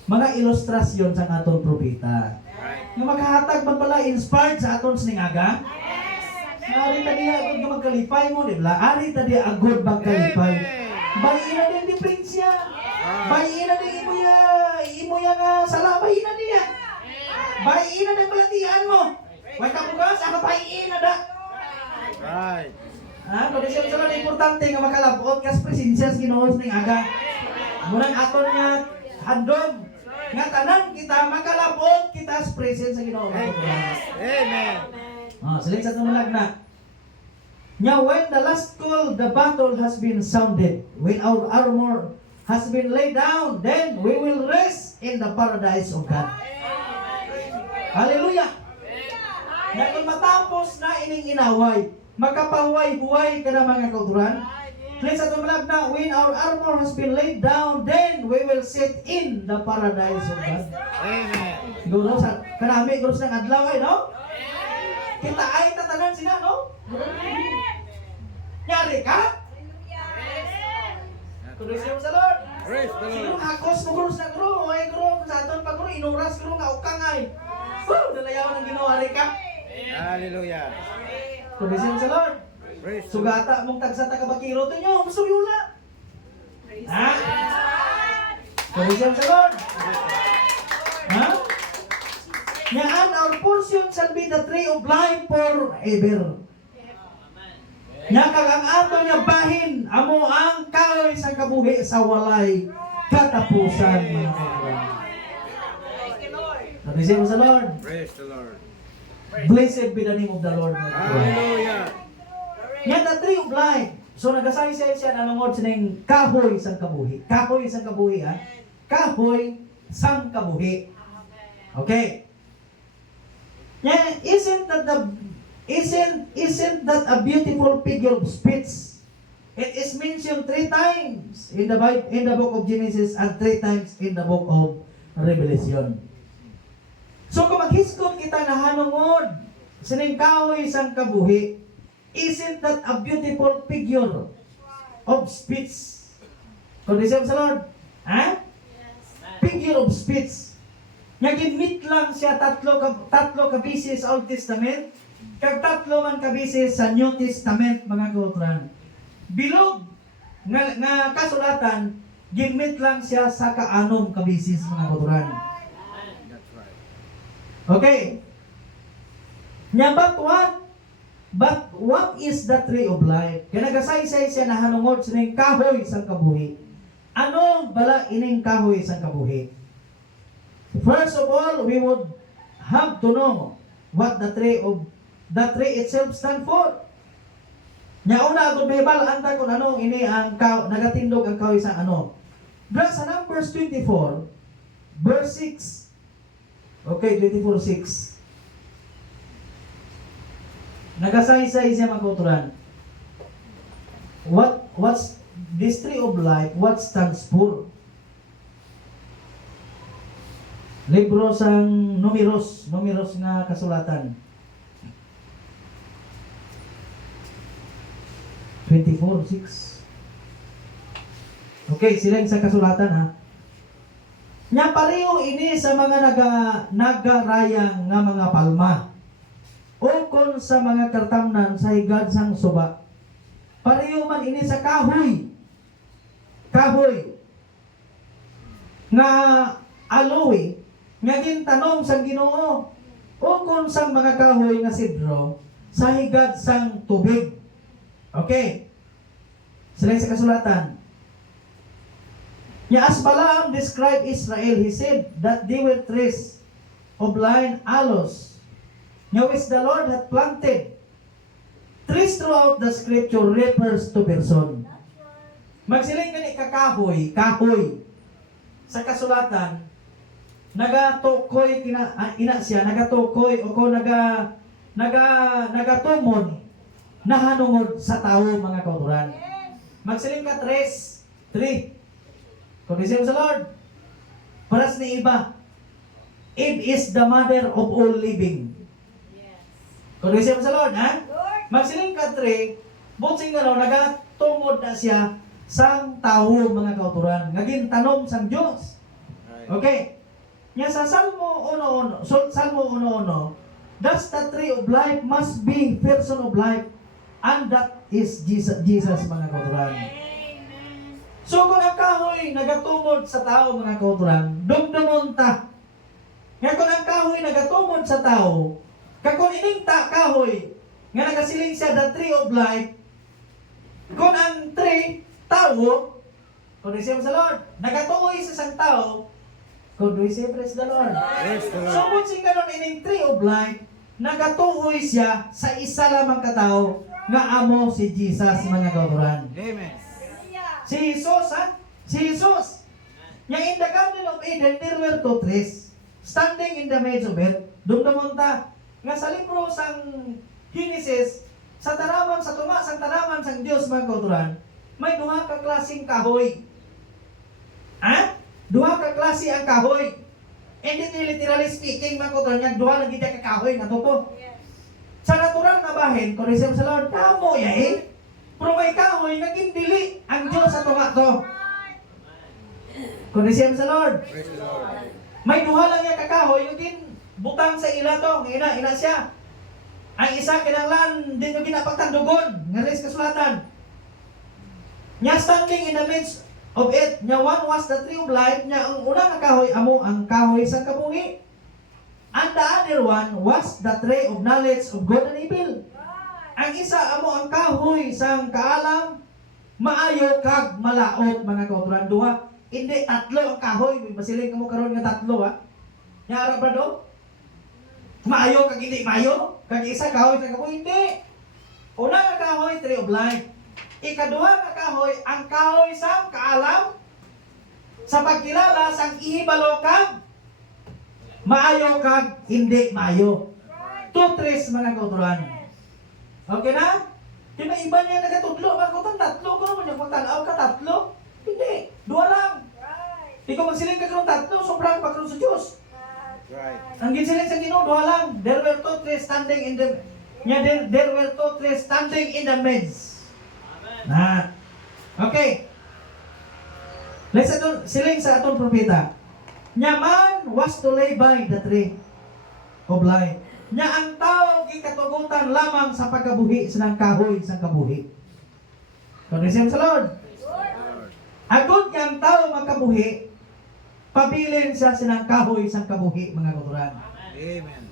mga ilustrasyon sa atong propeta. Right. Nga makahatag man pala inspired sa aton siningaga. Ari ta diya agud nga magkalipay mo, di ba? Ari ta diya agud magkalipay. Bayi na din diferensya. Bayi na din imo ya nga sala, bayi na diya. Bayi na din pelatihan mo. Way ka bugas, ako bayi na da. Right. Kung siya sila importante nga makalabot kas presensya sa Ginoo ning aga. Murang aton nga handom nga tanan kita makalabot kita sa presensya sa Ginoo. Amen. Siling sa tumulag na. Nya when the last call, the battle has been sounded, when our armor has been laid down, then we will rest in the paradise of God. Hallelujah! Nya kung matapos na ining inaway, makapahuway-huway ka na mga kauturan. Please sa tumulag na, when our armor has been laid down, then we will sit in the paradise of God. Amen. Siguro sa kanami, guro sa adlaw ay, no? Kita ay tatanan sila, no? Nyari ka? Kudos siya sa Lord. Praise the Sino Lord. hakos mo guro sa guro? Ay guro, sa aton pag guro, inuras guro nga ukangay. Dalayawan ang ginawa ka. Hallelujah. Kudos siya sa Lord. Praise the Lord. Sugata mong tagsata ka bakiro to nyo, gusto yula. Ha? Kudos siya sa Lord. Ha? Nyaan, our portion shall be the tree of life forever. Nya kag ang ato nga bahin, amo ang kahoy sa kabuhi sa walay katapusan mga kauturan. Praise mo sa Lord. Praise the Lord. Blessed be the name of the Lord. Mga kauturan. Hallelujah. Nya the tree of life. So nagasay-say siya nanungod sa ning kahoy sang kabuhi. Kahoy sang kabuhi ha. Kahoy sang kabuhi. Okay. Yeah, isn't that a beautiful figure of speech? It is mentioned 3 times in the Bible, in the book of Genesis, and 3 times in the book of Revelation. So kung maghiskot kita na hanungod sa ning kahoy sang kabuhi, isn't that a beautiful figure of speech? Kondisyon sa Lord? Ha? Figure of speech. Nagimit lang siya tatlo ka bisis sa Old Testament, kag tatlo man ka bisis sa New Testament mga kauturan. Bilog nga kasulatan, gimit lang siya sa kaanom ka bisis mga kauturan. That's right. Okay. Nya but what is the tree of life? Kaya nagasaysay siya na hanungod sa ning kahoy sang kabuhi. Ano bala ining kahoy sang kabuhi? First of all, we would have to know what the tree itself stand for. Nya una agud may balanta kung ano ini ang nagatindog ang kahoy sa ano. Sa Numbers 24 verse 6. Okay, 24:6. Nagasaysay siya mga kauturan. What's this tree of life? What stands for? Libro sang Numeros nga kasulatan. 24:6. Okay, silang sa kasulatan ha. Nya pareho ini sa mga nagarayang nga mga palma. O kon sa mga kartamnan sa higad sang suba. Pareho man ini sa kahoy. Kahoy. Nga aloe nga gintanong sang Ginoo o kung sang mga kahoy nga sidro sa higad sang tubig. Okay. Sila sa kasulatan. As Balaam described Israel, he said that they were trees of line aloes, which the Lord had planted. Trees throughout the scripture refers to person. Magsiling kani kakahoy, kahoy sa kasulatan, nagatukoy ina siya, nagatukoy o ko nagatumon na hanungod sa tao mga kauturan. Magsiling ka three. Kondisyon sa Lord. Paras ni iba. Eve is the mother of all living. Kondisyon sa Lord, ha? Magsiling ka butsing nga nagatumod na siya sang tao mga kauturan. Ngaging tanong sang Diyos. Okay. Nya sa Salmo 1:1, Thus the tree of life must be person of life. And that is Jesus, mga kauturan. Amen. So kung ang kahoy nagatumod sa tao, mga kauturan, dumdumon ta. Nga kung ang kahoy nagatumod sa tao, kakon ining kahoy, nga nagasiling siya the tree of life, kung ang tree, tao, kung receive sa Lord, nagatuoy sa isang tao, kung receive, praise the Lord. Praise the So Lord. kung si kanon ining tree of life, nagatuoy siya sa isa lamang katao, nga amo si Jesus, mga kauturan. Amen. Si Jesus, ha? Si Jesus. Yang in the Garden of Eden, there were two trees, standing in the midst of it. Dumdumon ta, nga sa libro sang Genesis, sa tanaman, sa tuma, sang tanaman sang Diyos, mga kauturan, may duha ka klaseng kahoy. Ha? Duha ka klase ang kahoy. Hindi literally speaking, mga kauturan, nga duha lang gita ka kahoy, nga totoo. Yes. Sa natural na bahin, kung receive sa Lord, tamo ya eh. Pero may kahoy, naging dili ang Diyos sa tunga to. Kung receive sa Lord, Praise the Lord. may duha lang niya kakahoy, yung din butang sa ila to, ina siya. Ang isa kinanglan, din yung ginapagtandugon, nga res kasulatan. Nya standing in the midst of it, nya one was the tree of life, nya ang unang kahoy, amo ang kahoy sa kabuhi. And the other one was the tree of knowledge of good and evil. Ang isa amo ang kahoy sang kaalam, maayo kag malaot, mga kauturan. Duha, hindi tatlo ang kahoy. Basiling ka mo karon nga tatlo, ha? Nyara ba do? Maayo kag hindi maayo? Kag isa kahoy sa kahoy, hindi. Una nga kahoy, tree of life. Ikaduha nga kahoy, ang kahoy sang kaalam, sa pagkilala sang ihibalo kag maayo kag hindi maayo. Two trees, mga kauturan. Okay na? Di ba iba niya nagatudlo? Mga kauturan, tatlo ko naman yung magtanaw ka, tatlo? Hindi, dua lang. Ikaw magsiling ka karon tatlo, sobrang pagkaroon sa Diyos. Right. Ang ginsiling sa Ginoo, dua lang. There were two trees standing in the there were two trees standing in the midst. Na. Okay. Let's siling sa atong propeta. Nya man was to lay by the tree of life. Nya ang tao gikatugutan lamang sa pagkabuhi sa kahoy sa kabuhi. Kung receive sa Lord. Lord. Agod kang tao makabuhi, pabilin siya sinang kahoy sa kabuhi, mga kauturan. Amen.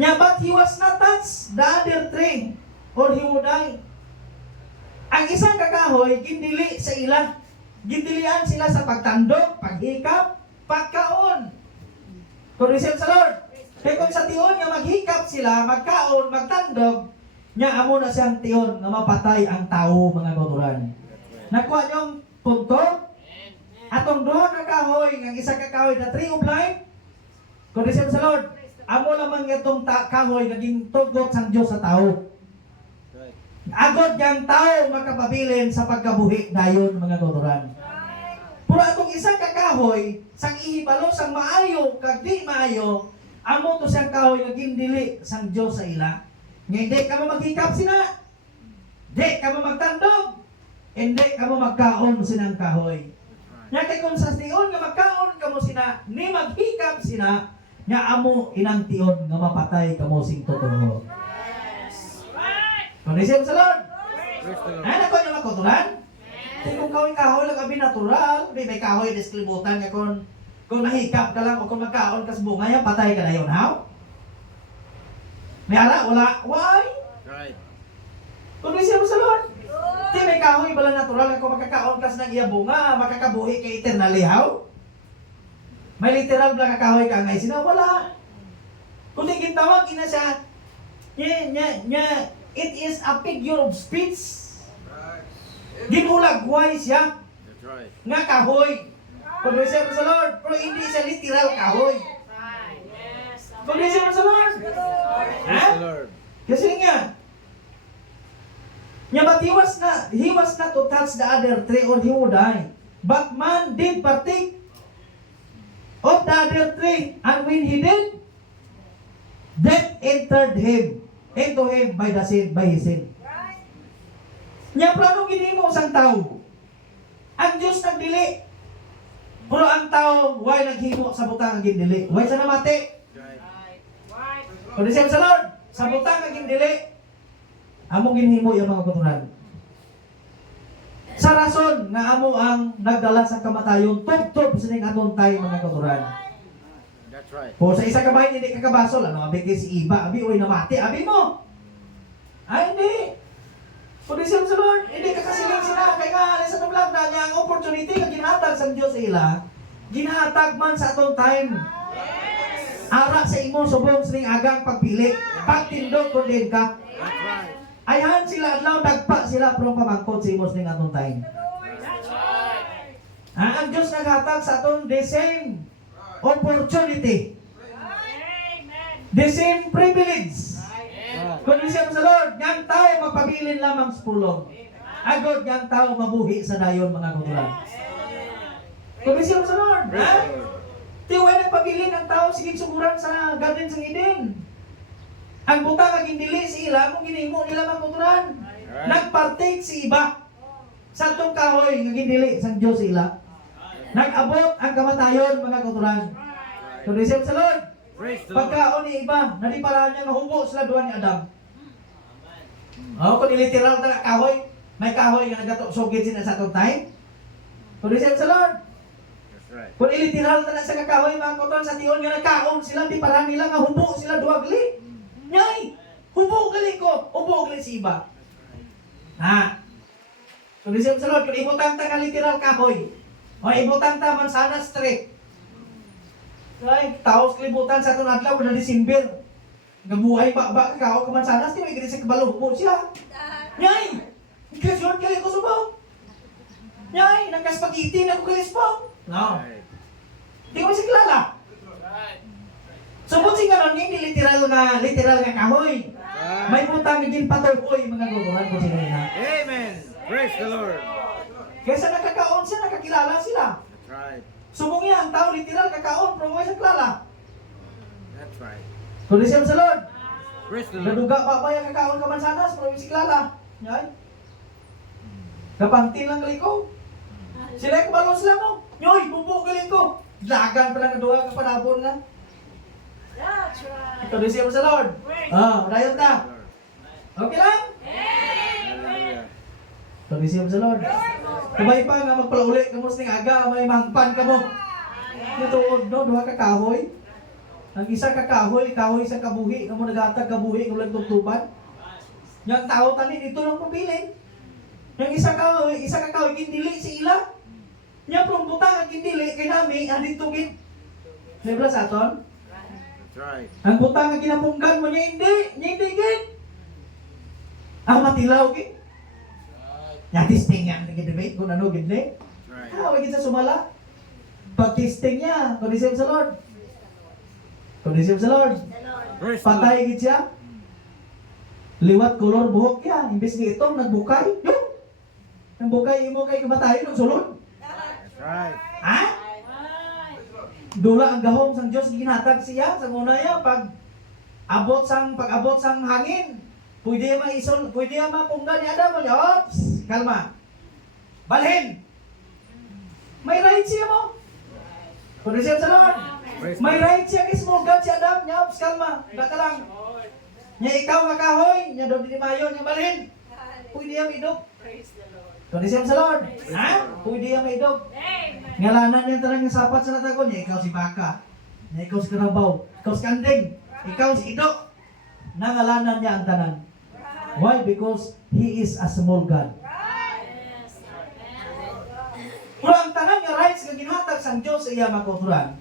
Nya but he was not touched the other tree, or he would die. Ang isang kakahoy, gindili sa ila. Gindilian sila sa pagtandog, paghikap, pagkaon. Kung receive sa Lord. Kaya kung sa tiyon nga maghikap sila, magkaon, magtandog, nya amo na siyang tiyon nga mapatay ang tao, mga kauturan. Nakuha niyong punto? Atong duha ka kahoy, ang isa ka kahoy, the tree of life. Kung receive sa Lord, amo lamang itong kahoy, naging tugot sang Diyos sa tao. Right. Agod yang tao makapabilin sa pagkabuhi dayon, mga kauturan. Pero atong isang kakahoy, sang ihibalo, sang maayo, kag di maayo, amo to siyang kahoy nga gindili sang Dios sa ila. Nga hindi ka mo maghikap sina. Di ka mo magtandog. Hindi ka mo magkaon sinang kahoy. Nya kay kung sa tiyon nga magkaon ka mo sina, ni maghikap sina, nya amo inang tiyon nga mapatay ka mo sing totoo. Kung receive sa Lord. Praise the Lord. Ano ko yung makutulan? Kung kahoy lang kami natural, may kahoy disklibutan nga kung nahikap ka lang o kung magkaon ka sa bunga yan, patay ka na yun, how? May ala, wala, why? Right. Kung receive mo sa Lord. Di may kahoy bala natural nga kung magkakaon ka sa nang iya bunga, makakabuhi ka eternally, how? May literal bala ka kahoy ka ngay sina, wala. Kung di gintawag, ina siya, it is a figure of speech. Ginulagway siya That's right. nga kahoy. Kung receive mo sa Lord, pero hindi siya literal kahoy. Right. Yes. Kung receive mo sa Lord. Praise the Lord. Kasi nga, but he was not to touch the other tree or he would die. But man did partake of the other tree, and when he did, death entered into him by his sin. Nya plano gini mo sang tao. Ang Diyos nagdili. Pero ang tao, why naghimo sa butang ang gindili? Why sa namati? Right. Kundi siya sa Lord, sa butang kaging dili, among ginhimo yung mga katuran. Sa rason nga amo ang nagdala sa kamatayon, tugtog sa ning atong tayo mga katuran. That's right. O sa isa ka bahay, hindi ka kabasol, ano, abi kay si Iba, abi, uy, namati, abi mo. Ay, hindi. Kundi siya sa Lord, hindi ka kasiling sila, kaya nga, alis sa vlog na niya, ang opportunity nga ginhatag sa Diyos sa ila, ginhatag man sa atong time. Ara sa imo, subong sa ning agang pagpili, pagtindog kung din ka. That's right. Ayahan sila adlaw dagpa sila pero pamangkot sa imos ning atong time. Ang Dios naghatag sa atong the same opportunity, the same privilege. Kung siya sa Lord, yang tao magpabilin lamang sa pulong. Agod yang tao mabuhi sa dayon mga katulan. Kung siya sa Lord, Praise ha? the Lord. Tiwala nagpabilin ang tao sige suguran sa garden sa Eden. Ang buta kaging dili si ila kung ginimo nila magkuturan. Nagpartake si iba sa atong kahoy nga gindili sang Dios ila. Nag-abot ang kamatayon mga kuturan. Kung receive sa Lord, Praise the Lord. pagkaon ni iba, naliparahan niya nga hubo sila duha ni Adam. Kung literal na kahoy, may kahoy nga nagatusugid sila sa atong time. Kung receive sa Lord, That's right. kung iliteral na sa kakahoy mga kuturan sa tiyon nga nagkaon sila, di parang nila nga hubo sila duha gali. Nyay! Hubog gali ko! Hubog gali si iba. Ha? Kung receive sa Lord, kung ibutang ta ka literal kahoy, o ibutang ta mansanas straight. Ay, taos kalibutan sa itong adlaw na December. Gabuhay ba ka o mansanas, di may gani sa kabalo, hubog siya. Nyay! Ikasyon gali ko subong. Nyay! Nagkaspagiti na ko kalis po. No. Right. Di ko si kilala. So, kung ganon, hindi literal nga kahoy. Right. May butang naging patuloy mga guguran ko sila na. Amen. Praise the Lord. Kaysa nakakaon siya, nakakilala sila. That's right. Sumungya, ang tao literal kakaon, pero may sa klala. That's right. Kung di siya sa Lord, Praise the Lord. naduga pa ba yung kakaon ka man sanas, pero may si klala. Yan. Kapantin lang galing ko. Sila yung kumalong sila mo. Nyoy, bubuk galing ko. Lagan pa lang naduga ka panabon na. That's right. Kung di siya sa Lord. Dayon ta. Okay lang? Hallelujah. Kung di siya sa Lord. Kabay pa nga magpalauli ka mo sa aga, may mangpan ka mo. Natuod no, duha ka kahoy. Ang isa ka kahoy, kahoy sa kabuhi, nga mo nagatag kabuhi, nga walang tugtuban. Yung tao tani dito lang pupilin. Yung isa ka kahoy, kindili si ila. Yung prong butang ang kindili, kay nami, ang dito gid. Libra sa aton? That's right. Ang butang ang ginapunggan mo, niya hindi gid. Ang matilaw gid. Testing yan, nag-debate kung ano gid ni. That's right. Wag sa sumala. Pag-testing niya, kondisyon sa Lord. Kondisyon sa Lord. Praise the Lord. Patay gid siya. Liwat kolor buhok niya. Imbes ni itong nagbukay. Yung! Nagbukay imo kay kamatayon ng sulod. That's right. Ha? Dula ang gahom sang Dios ginhatag siya sa una niya pag abot sang hangin. Pwede mapunggan ni Adam. Ops! Kalma. Balhin! May right siya mo. Kondisyon sa Lord. Praise the May Lord. right siya kismulgan si Adam. Ops! Kalma. Daka lang. Nya ikaw nga kahoy. Nya doon din mayon. Nya balhin. Pwede yung idog. Praise the Lord. Kondisyon sa Lord. Ha? Pwede yung idog. Amen. Ngalanan niya talagang yung sapat sa natagon niya. Ikaw si Baka. Nya ikaw si Karabaw. Ikaw si Kanding. Ikaw si Ido. Nangalanan niya ang tanan. Why? Because He is a small God. Yes. Amen. Pero ang tanan nga rights nga ginhatag sang Dios sa iya makuturan.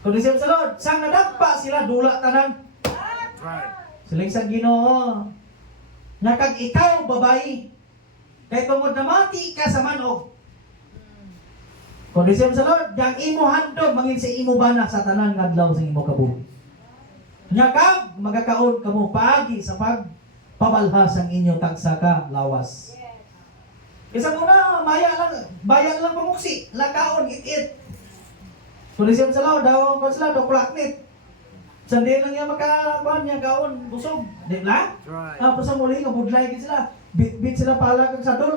Kondisyon sa Lord. Sang nadagpa sila dula tanan. That's right. Siling sa Ginoo. Nga kag ikaw babayi. Kay tungod na mati ka sa manog. Kondisyon sa Lord, yang imo handog mangin sa imo bana sa tanan nga adlaw sa imo kabuhi. Nya kag magakaon kamo paagi sa pagpabalhas ang inyo tagsa ka lawas. Isa muna bayan lang pamuksi, lakaon it. Kondisyon sa Lord, daw ko sila do klaknit. Sandi lang niya makakuan niya kaon busog, di ba? That's right. Tapos sa muli nga budlay gid sila. Bit sila pala kag sa dol.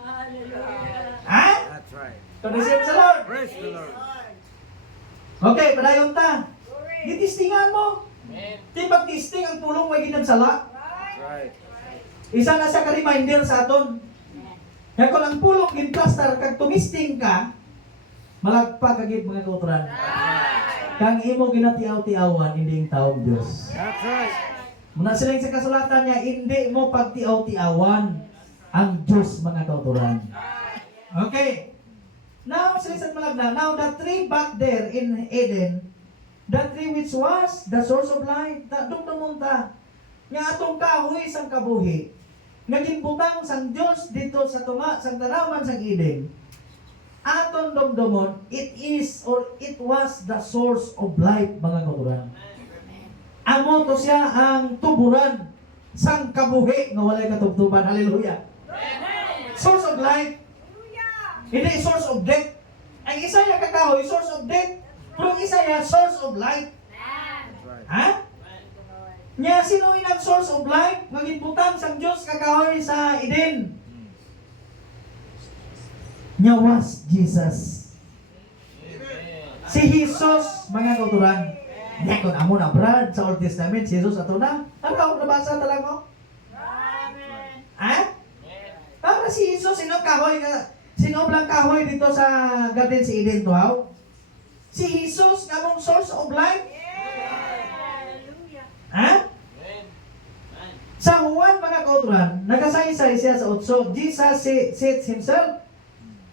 Hallelujah. Ha? That's right. Kondisyon sa Lord. Praise the Lord. Okay, padayon ta. Gitistingan mo. Di pag-testing ang pulong way ginagsala. That's right. Isa na siya ka-reminder sa aton. Kaya kung ang pulong ginplaster kag tumisting ka, malagpa kagid mga kauturan. Kang imo ginatiaw-tiawan hindi ang taong Dios. That's right. Muna silang sa kasulatan niya, hindi mo pagtiaw-tiawan ang Diyos mga kauturan. Okay. Now, silang sa malagna, now the tree back there in Eden, the tree which was the source of life, dumdumunta, nga atong kahoy sang kabuhi, nga ginbutang sang Diyos dito sa tunga, sang tanaman sang Eden, aton dumdumon, it is or it was the source of life mga kauturan. Amo to siya ang tuburan sang kabuhi nga walay katubtuban. Hallelujah. Source of life. Hindi source of death. Ang isa niya kakahoy, source of death. Pero ang isa niya, source of life. That's right. Ha? Nya sino inang source of life? Magibutang sang Diyos kakahoy sa Eden. Nya was Jesus. Si Jesus, mga kauturan. Nya kung amo na brad sa Old Testament, si Jesus ato na. Ano nabasa talaga mo? Ha? Para si Jesus, sino kahoy nga? Sino blang kahoy dito sa Garden si Eden to how? Si Jesus nga mong source of life. Ha? Sa Juan mga kauturan, nagasaysay siya sa 8. Jesus sets himself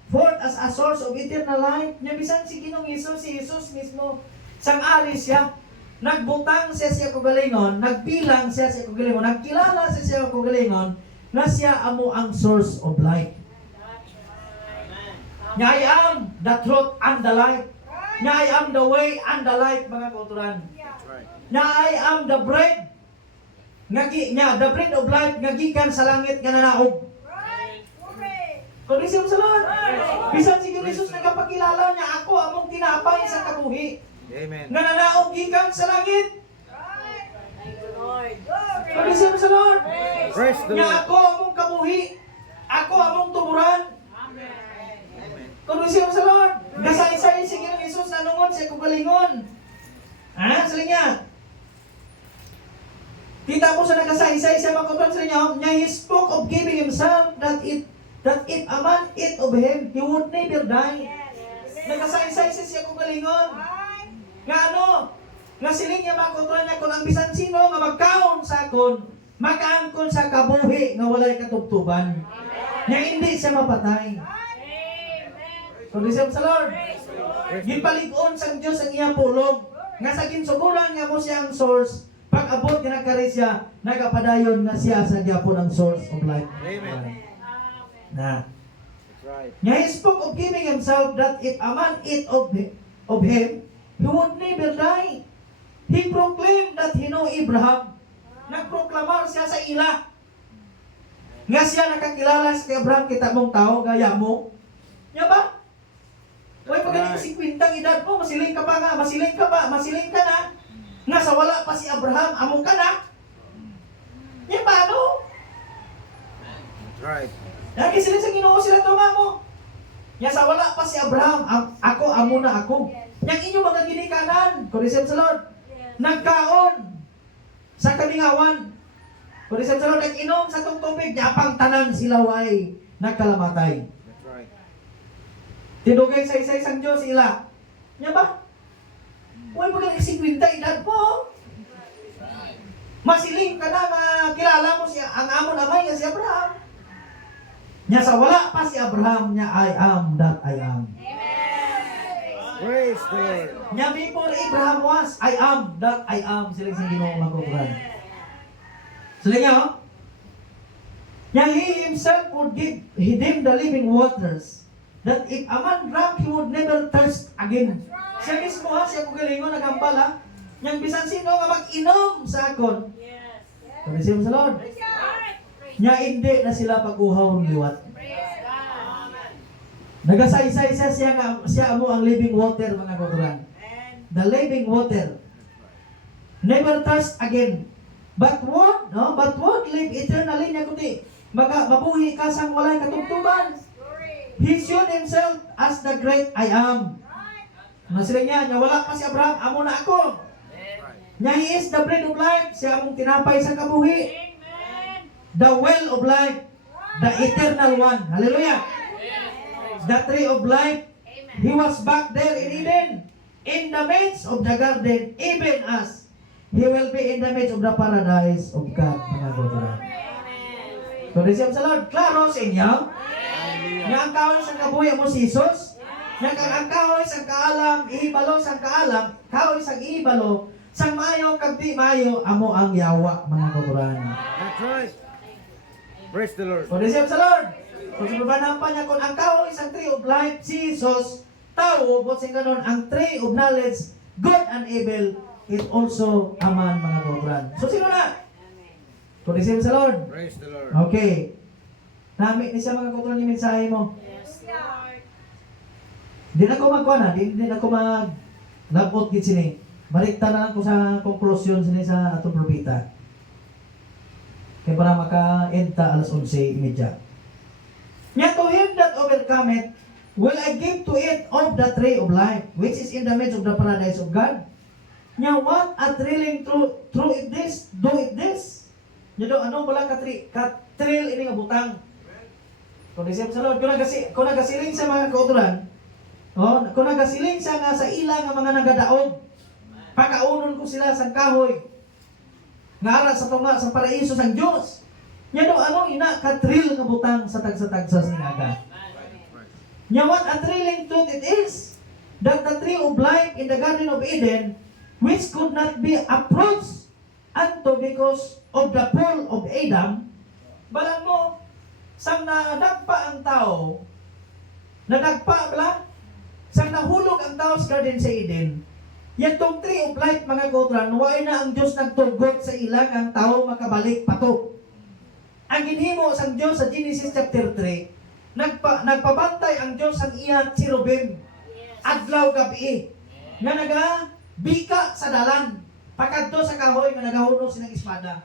forth as a source of eternal life. Nya bisan si Ginoong Jesus, si Jesus mismo, sang-ari siya. Nagbutang siya kagalingon, nagbilang siya sa kagalingon, nagkilala siya kagalingon, na siya amo ang source of life. Nga I am the truth and the life. Nga I am the way and the life, mga kauturan. That's right. Nga I am the bread. Nga the bread of life nga gikan sa langit nga nanaog. Kung isip sa Lord, bisan si Jesus nagapakilala niya, ako among tinapay sa kabuhi. Amen. Nga nanaog gikan sa langit. Thank you, Lord. Kung isip sa Lord, Praise the nga Lord. ako among kabuhi. Ako among tuburan. Amen. Kung isip sa Lord, gasaysay si Ginoong Jesus nanungon sa kugalingon. Ha? Sila niya. Kita mo sa nagasaysay siya makutuan sa inyo, niya he spoke of giving himself that if a man eat of him, he would never die. Nagasaysay siya kugalingon. Nga ano? Nga siling niya makutuan niya kung ang bisan sino nga magkaon sa akon, makaangkon sa kabuhi nga walay katubtuban. Nga hindi siya mapatay. Kung isip sa Lord, gipalig-on sa Diyos ang iyang pulong. Nga sa ginsuguran nga mo siya ang source. Pag abot nga nagkari siya, nagapadayon nga siya sa gyapon ang source of life. Amen. Na. That's right. Nga he spoke of giving himself that if a man eat of him, he would never die. He proclaimed that he know Abraham. Nagproklamar siya sa ila. Nga siya nakakilala sa kay Abraham, kita mong tao, gaya mo. Nga ba? Huwag magaling si kwintang edad mo, masiling ka pa nga, masiling ka na. Nga sa wala pa si Abraham, among ka na. Yan paano? That's right. Lagi sila sa Ginoo sila tunga mo. Nga sa wala pa si Abraham, ako, amo na ako. Yang inyo mga ginikanan, kurisip sa Lord, nagkaon sa kamingawan. Kurisip sa Lord, nag-inom sa tong tubig, yapang tanan sila way nagkalamatay. That's right. Tinugay sa isa-isang Diyos sila. Nya ba? Huwag mo kang 50 edad mo. Masiling ka na kilala mo siya, ang amon amay nga si Abraham. Nya sa wala pa si Abraham, nya I am that I am. Praise the Lord. Nya before Abraham was, I am that I am. Sila sa Ginoo magkukuran. Sila niya, oh. Nya he himself would give him the living waters, that if a man drank, he would never thirst again. Siya mismo ha, siya kugalingon, nagambal ha. Yang bisan sino nga mag-inom sa akon. Sabi siya sa Lord. Nya hindi na sila pag-uhaw ng liwat. Nagasaysay siya amo ang living water, mga kauturan. The living water. Never thirst again. But what live eternally niya kundi mabuhi ka sang walay katugtuban. He showed himself as the great I am. Masila niya wala pa si Abraham, amo na ako. Nya He is the bread of life. Siya among tinapay sa kabuhi. The well of life. The eternal one. Hallelujah. The tree of life. He was back there in Eden. In the midst of the garden. Even as He will be in the midst of the paradise of God. Mga kauturan. So, receive sa Lord. Klaro sa inyo. Nga ang kahoy sa kabuhi mo si Jesus. Nga ang kahoy sa kaalam, ihibalo sa kaalam, kahoy sa ihibalo, sa mayo, kagdi mayo, amo ang yawa, mga kauturan. That's right. Praise the Lord. So, receive sa Lord. Kung sa babanahan pa niya, kung ang kahoy sa tree of life, si Jesus, tao, but sa ganon, ang tree of knowledge, good and evil, it also aman, mga kauturan. So, sino na? So, receive sa Lord. Praise the Lord. Okay. Nami ni siya mga kautulan yung mensahe mo. Yes, Lord. Di na ko magkuha na, di na ko mag-labot git sini. Balikta na lang ko sa conclusion sini sa atong propeta. Kaya para maka-end ta alas 11:30. Nya to him that overcometh, will I give to it of the tree of life, which is in the midst of the paradise of God. Nya what a thrilling true it this, do it this. Nya do ano wala ka-thrill ini nga butang. Kung isip sa Lord, kung nagasiling sa mga kauturan, kung nagasiling siya nga sa ila nga mga nagadaog, pagkaunon ko sila sa kahoy, nga ara sa tunga, sa paraiso sa Diyos. Nya do ano ina ka-thrill nga butang sa tag-sa sinaga. Nya what a thrilling truth it is, that the tree of life in the Garden of Eden, which could not be approached unto because of the fall of Adam, balang mo, sang nadagpa ang tao, sang nahulog ang tao sa Garden sa Eden, yan tong tree of life, mga kauturan, wala na ang Diyos nagtugot sa ilang ang tao makabalik pato. Ang ginhimo sang Diyos sa Genesis chapter 3, nagpabantay ang Diyos ang iya cherubim, adlaw gabi, nga bika sa dalan, pagkadto sa kahoy nga nagahunong silang espada.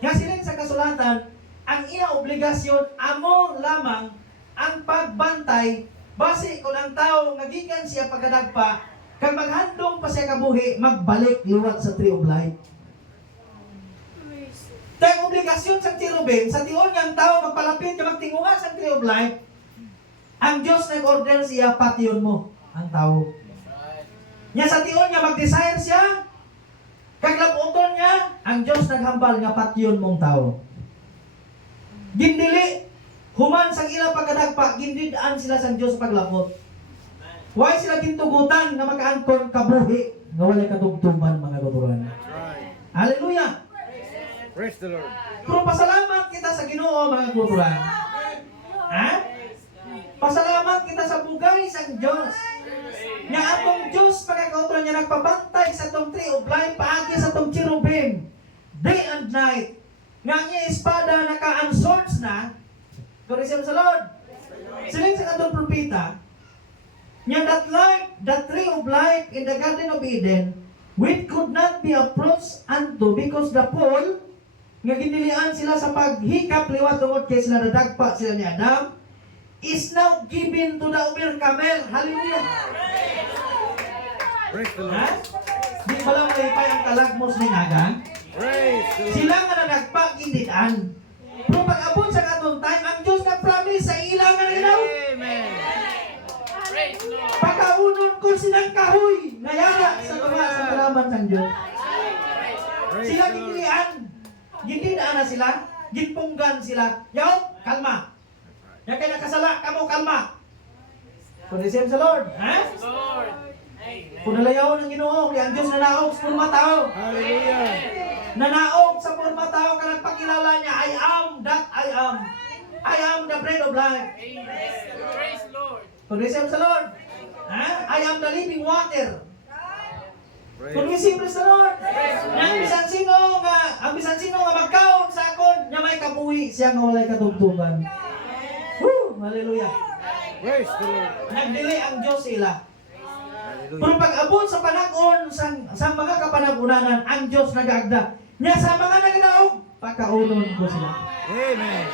Nga silang sa kasulatan, ang iya obligasyon amo lamang ang pagbantay base kung ang tao nga gikan siya pagkadagpa kag maghandom pa siya kabuhi magbalik liwat sa tree of life. Tayong obligasyon sa cherubim sa tiyon nga ang tao magpalapit nga magtingunga sa tree of life, ang Diyos nag-order siya patyon mo ang tao. Nya sa tiyon nga mag-desire siya kag labuton niya, ang Diyos naghambal nga patyon mong tao. Gindili, human sang ilang pagkadagpa, gindidaan sila sa Diyos paglapot. Why sila gintugutan nga makaangkon kabuhi nga walay katugtuban, mga kauturan. That's right. Hallelujah! Praise the Lord. Pero pasalamat kita sa Ginoo, mga kauturan. Ha? Pasalamat kita sa bugay sang Diyos. Nga atong Diyos, mga kauturan niya, nagpabantay sa tong tree of life, paagi sa tong cherubim, day and night. Nga niya espada naka-ang swords na, Korisem sa Lord. Siling sa atong propeta, nga that life, that tree of life in the Garden of Eden, which could not be approached unto because the fall, nga ginilian sila sa paghikap liwat tungod kay sila nadagpa sila ni Adam, is now given to the overcomer. Hallelujah! Praise the Ha? Lord. Di ba lang malipay ang kalagmos ni Nagang? Praise the Lord. Sila nga nadagpa, gindian. Pero pag-abot sa katong time, ang Diyos nag-promise sa ilang nga naginaw. Amen. Pagkaunon ko silang kahoy, ngayara sa mga sa kalaman ng Diyos. Praise Sila the Lord. ginilian. Gindidaan na sila. Ginpunggan sila. Yaw, kalma. Yan kaya nakasala, kamo kalma. Kondisyon sa Lord. Ha? Kung nalayaw ng Ginoo, kaya ang Diyos nanaog sa purma tao. Hallelujah. Nanaog sa purma tao, ka nagpakilala niya, I am that I am. I am the bread of life. Kondisyon sa Lord. Ha? I am the living water. Kung Praise. isipres sa Lord, ang bisan sino nga magkaon sa akon, niya may kabuhi siya nga walay katugtugan. Woo! Hallelujah. Praise the Lord. Nagdili ang Diyos sila. Pero Hallelujah. pag-abot sa panahon sa mga kapanagunanan, ang Diyos nag-agda. Niya sa mga nagnaog, pagkaunon ko sila. Amen.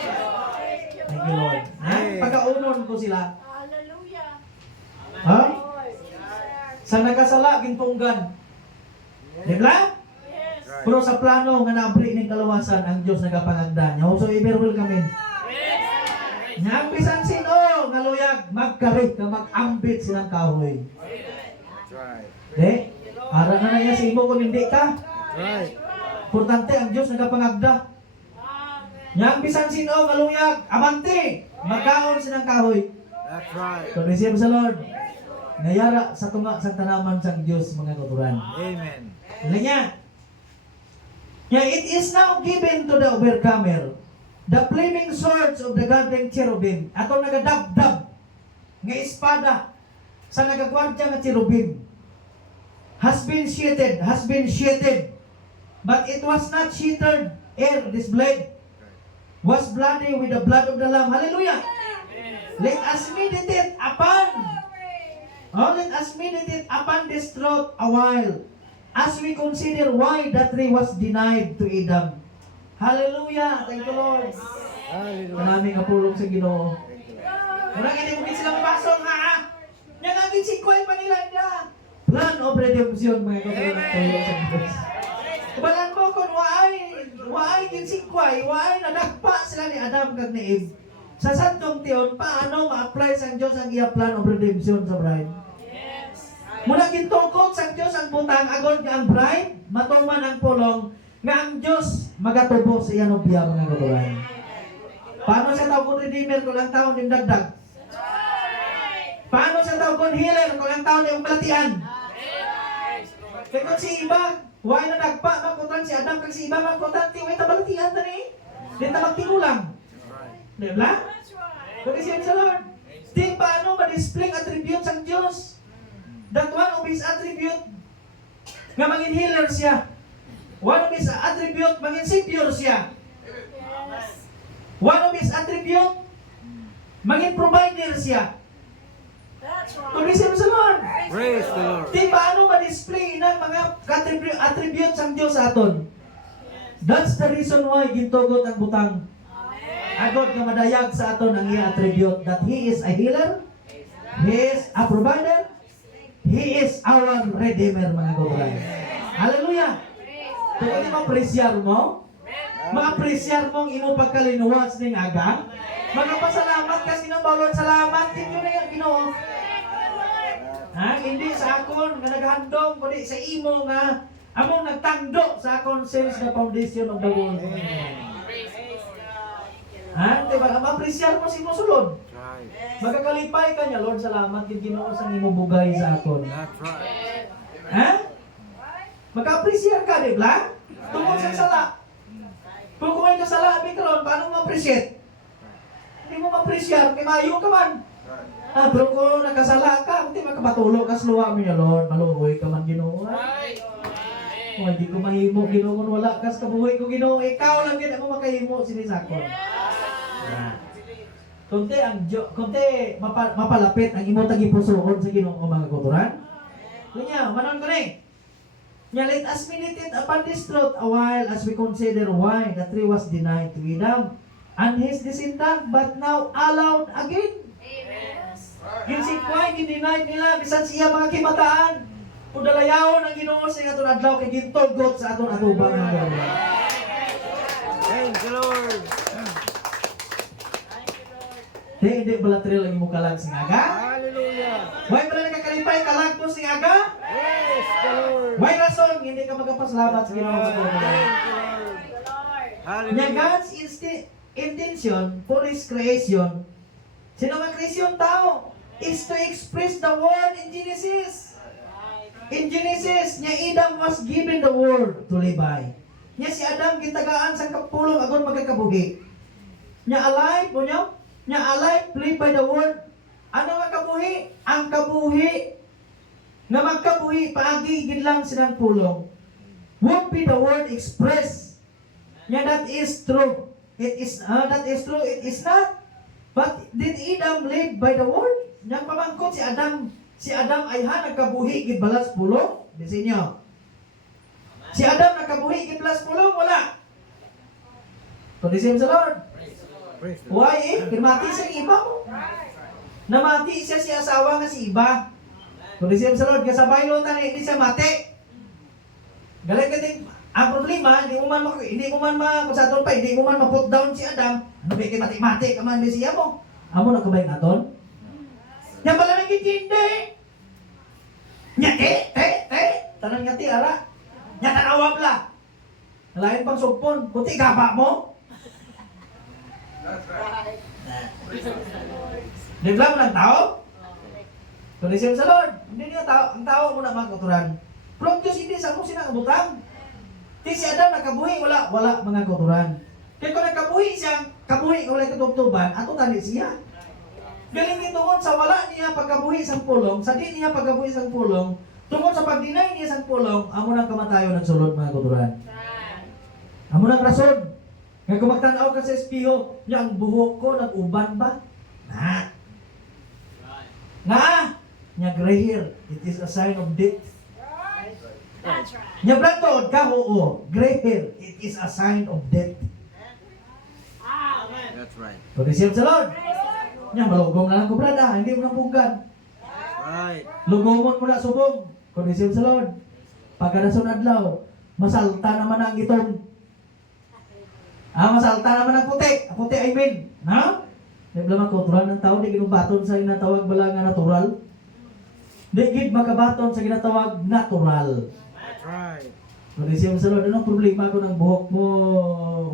Thank you, Lord. Ha? Pagkaunon ko sila. Hallelujah. Ha? Sa nagkasala, ginpunggan. Di ba? Right. Pero sa plano nga naabri ning kaluwasan ang Dios nagapangagda niya. So ever welcome in. Nga ang bisan sino nga luyag magkari ka mag-ambit silang kahoy. That's right. De, ara na niya sa imo kung hindi ka. That's right. Importante ang Dios nagapangagda. Nga ang bisan sino nga luyag amante magkaon silang kahoy. That's right. So receive sa Lord. Nayara sa tunga sa tanaman sang Dios mga kauturan. Amen. Ano niya? Yeah, it is now given to the overcomer the flaming swords of the guarding cherubim. Ato nagadabdab nga espada sa nagagwardya nga cherubim has been sheathed, but it was not sheathed ere this blade was bloody with the blood of the Lamb. Hallelujah! Let us meditate upon this truth a while, as we consider why that tree was denied to Adam. Hallelujah! Thank you, Lord. Hallelujah. Maraming kapulong sa Ginoo. Murang hindi mo sila mapasok ha? Yang ang ginsikway pa nila niya. Plan of redemption, mga kapulong sa Diyos. Balan mo kung waay ginsikway, waay nadagpa sila ni Adam kag ni Eve. Sa santong tiyon, paano ma-apply sa Diyos ang iya plan of redemption sa bride? Muna gintungkot sa Diyos ang butang agod nga ang bride, matuman ang pulong, nga ang Diyos magatubo sa iya nobya mga kapulong. Paano sa tawag kong redeemer kung ang taon din dagdag? Paano sa tawag kong healer kung ang taon din malatian? Kaya kung si iba, why na nagpa, magkutan si Adam, kag si iba magkutan, tiway tabalatian ta ni? Di ta magtigulang. Diba? Kung isip sa Lord, di paano ma-display attributes ang Diyos? That one of His attribute, nga maging healer siya. One of His attribute, maging savior siya. One of His attribute, maging provider siya. Kung isip sa Lord, Praise the Lord. di paano ma-display ng mga attributes ang Diyos sa aton? That's the reason why gintugot ang butang. Agod nga madayag sa aton ang iya attribute that He is a healer, He is a provider, He is our redeemer, mga kauturan. Hallelujah! Kung hindi ma-apresyar mo, ma-apresyar mo ang imo pagkalinuwas ning aga, magpasalamat kasi ng Lord, salamat din yun na yung Ginoo. Ha? Hindi sa akon nga naghandom, kundi sa imo nga among nagtangdo sa akon since the foundation of the world. Ha? Diba? Ma-apresyar mo si mo sulod. That's right. Magkakalipay ka niya, Lord, salamat din Ginoo sa imo bugay sa akon. That's right. Ha? Magka-appreciate ka, di ba? Tungkol sa sala. Kung kumain ka sala, may karoon, paano ma-appreciate? Hindi mo ma-appreciate, kaya mayo ka man. Pero kung nakasala ka, hindi makapatulog ka, sluwa mo niya, Lord, maluhoy ka man, Ginoo. Kung hindi ko mahimo, Ginoo, kung wala ka sa kabuhay ko, Ginoo, ikaw lang din ako makahimo, sinisakon. Kunti mapalapit ang imo tagipusoon sa Ginoo mga kauturan. Kanya, manon ko ni. Nya let us meditate upon this truth a while as we consider why the tree was denied to Adam and his descendant, but now allowed again. Ginsikway, gin-denied nila, bisan siya mga kimataan. Kung dalayawon ang Ginoo sa aton adlaw kay gintugot sa aton atubang mga kauturan. Thank you, Lord. Hindi balatril ang imong kalag sing aga. Hallelujah. Why pala nakakalipay kalag mo sing aga? Praise the Lord. Why rason hindi ka magpasalamat sa Ginoo sa Ginoo? Thank you, Lord. Nya Hallelujah. God's intention for His creation, sino ang creation tao, is to express the word in Genesis. In Genesis, nya Adam was given the word to live by. Nya si Adam gitagaan sa kapulong agon magkakabuhi. Nya alive mo nyo? Nya alive, live by the word. Ano nga kabuhi? Ang kabuhi nga magkabuhi paagi gid lang silang pulong. Won't be the word express. Nya that is true. That is true. It is not. But did Adam live by the word? Nya pamangkot si Adam ay nagkabuhi gid balas pulong. Disin nyo. Si Adam nagkabuhi gid balas pulong wala. Tulisim sa Lord. Praise the Lord. Why Kinamati siya ang iba mo. Namati siya si asawa nga si iba. Kung isip sa Lord, kasabay lo tayo, hindi siya mati. Galing ka din, Ang problema, hindi mo man kung pa, hindi mo man ma-put down si Adam. Ano ba kay mati-mati ka man siya mo? Amo na kabay naton? Nya pala nang hindi. Nya tanan nga ti ara. Nya tanawa pala. Lain pang sugpon, puti gaba mo. Bigla mo ng tao? Kung isip sa Lord, hindi niya tao, ang tao mo na magkuturan. Pero Diyos hindi sa mo sinakabutang. Di si Adam nakabuhi, wala mga kuturan. Kaya kung nagkabuhi siya, kabuhi wala katubtuban, ato tali siya. Galing itoon sa wala niya pagkabuhi sa pulong, sa di niya pagkabuhi sa pulong, tungkol sa pag-deny niya sa pulong, amo nang kamatayo ng sulod mga kuturan. Amo nang rason. Nga kung magtanaw ka sa espiho, yung buhok ko nag-uban ba? Nga! Nya gray hair, it is a sign of death. That's right. Nya brad ka, oo. Gray hair, it is a sign of death. Amen. That's right. So, receive sa Lord. Praise the Lord. Nya malugong na lang ko brad hindi mo na pugad. Right. Lugomon mo na subong. Kung receive sa Lord. Pagkadason adlaw, masalta naman ang itom. Masalta naman ang puti. Ang puti ay win. Ha? Di ba kultural ng tao, di ginubaton sa ginatawag bala nga natural. Di gid makabaton sa ginatawag natural. That's right. Kung receive sa Lord, anong problema ko ng buhok mo,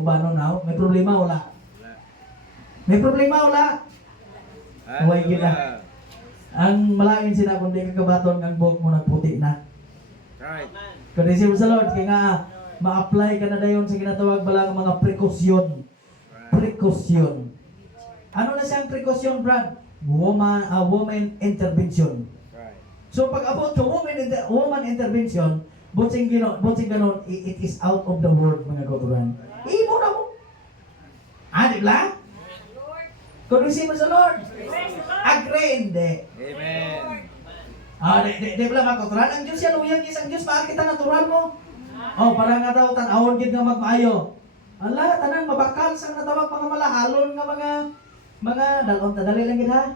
ubano na? May problema wala? May problema wala? Huwag yun na. Ang malaking sila kung di kakabaton ng buhok mo nagputi na. Right. Kung receive sa Lord, kaya nga, ma-apply ka na dayon sa ginatawag bala ng mga prekosyon. Prekosyon. Ano na siyang prekosyon, Brad? Woman intervention. Right. So pag about to woman intervention, botsing ganon, it is out of the world mga kauturan. Imo na mo. Di ba? Kung receive mo sa Lord, Praise the Lord. agree hindi. Amen. Di ba mga kauturan? Ang Diyos yan, uyang isang Diyos, makakita natural mo. Para nga daw, tanawon gid nga magmaayo. Ala, tanan mabakal sa natawag mga malahalon nga mga dalon dali lang gid ha.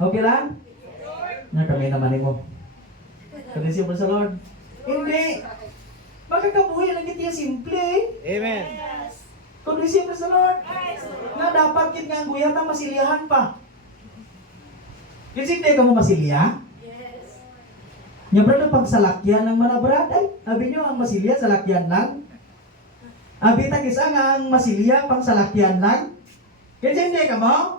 Okay lang? Nya kami naman nimo. Kasi mo sa Lord. Hindi. Makakabuhi lang gid simple. Amen. Yes. Kung receive mo sa Lord. Praise the Lord. Nga dapat gid nga ang guyatan masilihan pa. Kasi hindi ka mo masilya. Yes. Nya brad pag salakyan ng manabrad ay sabi niyo ang masilya salakyan lang. Abi tagis ang masilya pang salakyan lang. Kasi hindi ka mo?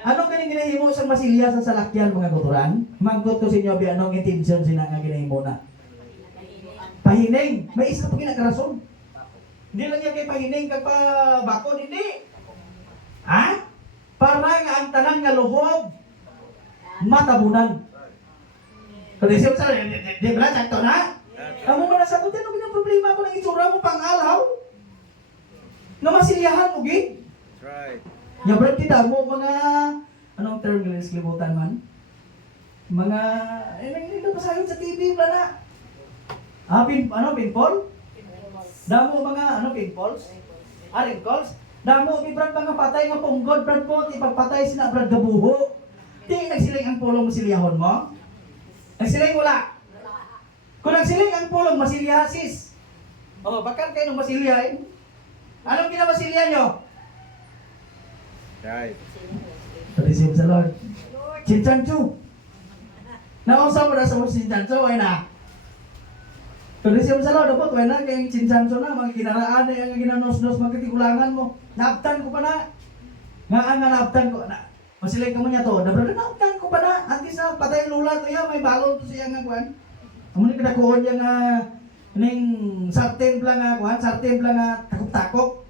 Anong kaning ginahimo sa masilya sa salakyan mga kuturan? Mangkot ko sa inyo bi anong intention sina nga ginahimo na? Pahining. May isa pa ginakarason. Hindi lang yan kay pahining kag pa bakod hindi. Para nga ang tanan nga luhog matabunan. Kasi sa di ba sakto na? Amo mo na sagot ano yung problema ko ng itsura mo pangalaw? Na masilyahan mo gid. That's right. Nya brad kita mo mga anong term nga libutan man? Mga nang pasayon sa TV bla na. Pinpol? Damo mga pinpols? Wrinkles? Damo ni brad mga patay nga punggod brad po ipagpatay sina brad gabuho. Di nagsiling ang pulong masilyahon mo? Nagsiling wala. Kung nagsiling ang pulong masilyasis. Bakit kayo nung masilyahin? Anong kinamasilya nyo? Right. Receive sa Lord. Chinchanchu. Nausaw mo na sa chinchanchu, ay na. Receive sa Lord, dapat ay na, kayong chinchanchu na, mga ginaraan na yung ginanos-nos, magkatikulangan mo. Naaptan ko pa na. Nga naaptan ko na. Masilig ka mo niya to, dabra na naaptan ko pa na. Antis na, patay lula to yan, may balon to siya nga kuhan. Amo ni kinakuhon niya nga, ning sarten pala nga kuhan, sarten pala nga takop-takop.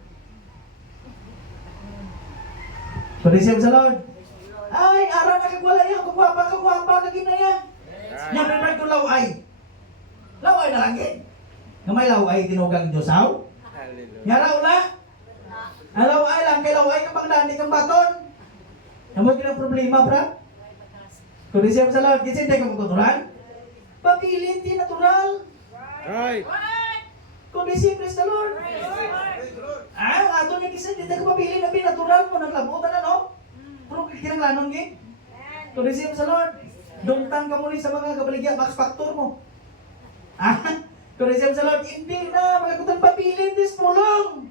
Receive sa Lord. Ay, ara na kagwala yan. Kagwapa, kaginaya. Nya prepare ko laway. Laway na lang yun. Nga may laway, tinugang Diyosaw. Hallelujah. Nga raw na. Ang laway lang, kay laway ka pang dandi kang baton. Naman kinang problema, bra. Kung receive sa Lord, kasi hindi ka magkuturan. Pagilin, di natural. Right. Kung receive sa Lord. Ato ni kisa, di ka mapili na binatural mo, naglabutan na, no? Pero kinanglanon gid. Kung receive sa Lord, dungtan ka muli sa mga kabaligya, max factor mo. Kurisip sa Lord, hindi na mga kutang pabilin dis pulong.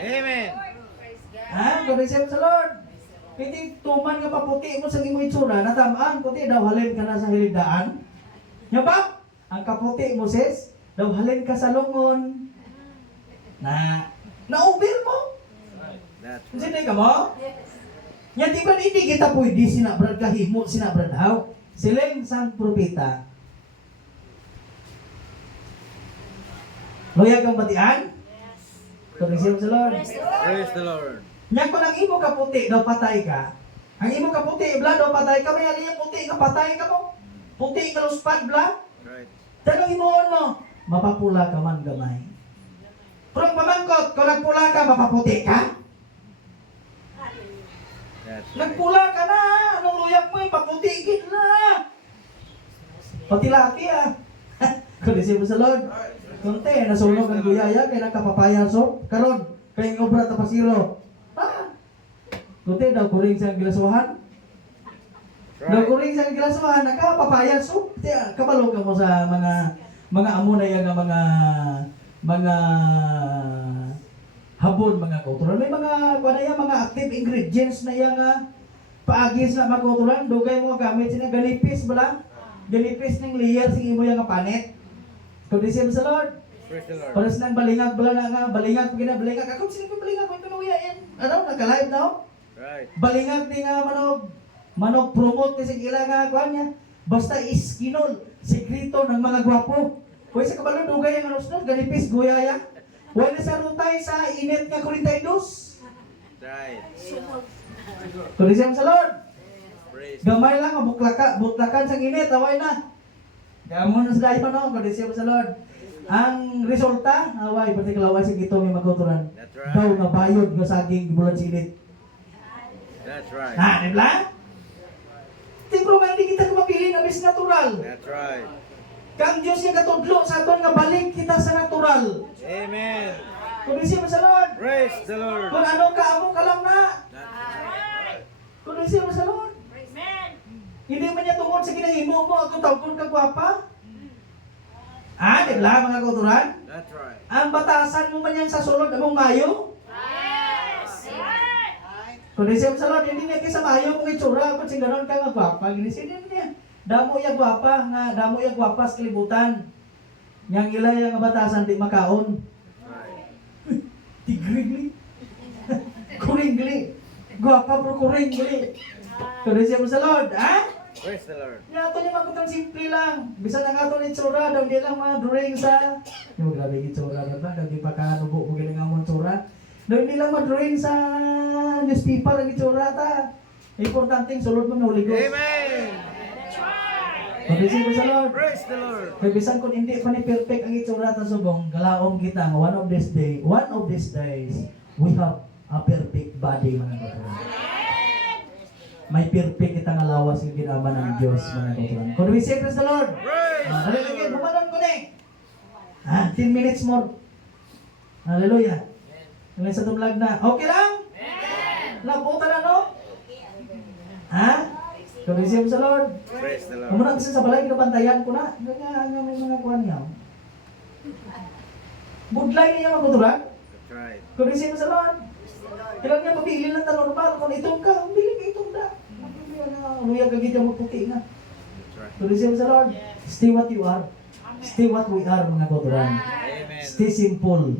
Amen. Ha? Kurisip sa Lord. Hindi tuman nga paputi mo sa imo itsura, natamaan, puti daw halin ka na sa hiligdaan. Nya ba? Ang kaputi mo sis, daw halin ka sa lungon. Na-over mo. That's right. Sino ka mo? Nya di ba hindi kita pwede sinabrad kahimo, sinabrad haw. Siling sang propeta. Loya kang batian? Kurisip sa Lord. Praise the Lord. Nya kung ang imo kaputi daw patay ka. Ang imo kaputi bla daw patay ka, may ano yung puti ka patay ka mo. Puti ka luspad bla. Right. Tanong imuon mo, mapapula ka man gamay. Pero ang pamangkot, kung nagpula ka, mapaputi ka? That's right. Nagpula ka na, anong luyak mo, paputigin na. Pati laki ah. Kulisip mo sa Lord. Kunti, nasunog ang guyaya, kaya nakapapaya so. Karon, kaya yung obra tapasiro. Kunti, daw kuring sa gilasuhan. Daw Right. kuring sa gilasuhan, nakapapaya so. Kabalo ka mo sa mga amo na yan, mga habon, mga kauturan. May mga active ingredients na yan paagis na mga kauturan. Dugay mo gamit sila, ganipis ba lang? Ganipis ng layer, sige mo yung panit. Kondisip sa Lord. Praise the Lord. Paras ng balingag bala na nga, balingag, balingag. Ako, sino ko balingag? May pinuya yan. Ano, naka-live na ako? Right. Balingag di nga manog promote ni sigila nga kuan niya. Basta iskinol, sekreto ng mga gwapo. Kuya sa kabalo dugay ang anos ganipis guyaya. Wala sa rutay sa init nga 42. Right. Kulisem sa Lord. Praise. Gamay lang ang butlakan sa init, away na. Gamon na sa dayo no, kulisem sa Lord. Ang resulta, away pati kalaway sa gito may maguturan. That's right. Daw nga bayod nga saging bulan sinit. That's right. Ha, di ba? Tipro nga hindi kita kumapili na bis natural. That's right. Kang Diyos yung katudlo sa aton nga balik kita sa natural. Amen. Kung isip mo sa Lord, Praise the Lord. kung ano kaamo ka lang na. That's right. Kung isip mo sa Lord, hindi man niya tungkol sa ginahimo mo, ako tawag ka gwapa. Di ba mga kauturan? That's right. Ang batasan mo man yan sa sulod among mayo. Kung isip mo sa Lord, hindi niya kisa mayo kung itsura, kung singaron ka nga gwapa, ginisinin niya. Damo ya gwapa sa kalibutan. Yang ila yang batasan di makaon. Right. Tigringli. Kuringli. Gwapa pero kuringli. Kaya siya mo sa Lord, ha? Praise the Lord. Yato niya magkutang simple lang. Bisa na nga ito ni Tsura, daw di lang mga drawing sa... Yung grabe yung Tsura ba? Daw di pa kanubo mo ginang amon Tsura. Daw hindi lang ma-drawing sa newspaper ang Tsura ta. Importanteng sulod mo na Holy Ghost. Amen. Pag-isip mo sa Lord. Praise the Lord. Kaya bisan kung hindi pa ni perfect ang itsura ta subong, galaom kita nga one of these days, we have a perfect body mga kapatid. May perfect kita nga lawas yung ginawa ng Diyos mga kapatid. Kung we say praise the Lord. Praise. Dali lagi, bumanon ko ni. 10 minutes more. Hallelujah. Ngayon sa tumlag na. Okay lang? Labuta na no? Ha? Kung we say praise the Lord. Praise the Lord. Kung muna kasi sa balay, kinabantayan ko na. Ganyan may mga kuhan niya. Budlay niya mabuturan. That's right. Kung isip mo sa Lord. Kailangan niya mapili lang na normal. Kung itong ka, pili ka itong da. Luya ka gita magputi na. That's right. Kung isip mo sa Lord. Stay what you are. Stay what we are mga buturan. Amen. Stay simple.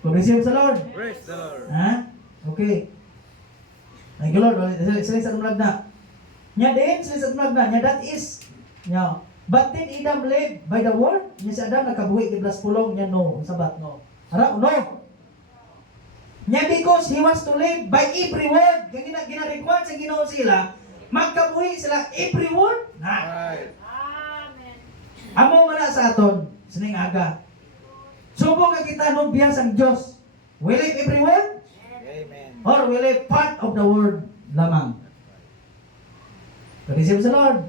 Kung isip mo sa Lord. Praise the Lord. Ha? Okay. Thank you Lord. Sila sa tumlag na. Nya din, sila sa tumlag na. Nya that is. Nya. But then Adam lived by the word. Nya si Adam nakabuhi kay Blas Pulong. Nya no. Sabat no. Ara, no. Nya because he wants to live by every word. Kaya gina-require sa Ginoo sila. Magkabuhi sila every word. Na. Right. Amo man na sa aton. Sining aga. Subong nga kita nung biyas ang Diyos. We live every word. Amen. Or we live part of the word lamang. Karisip sa Lord.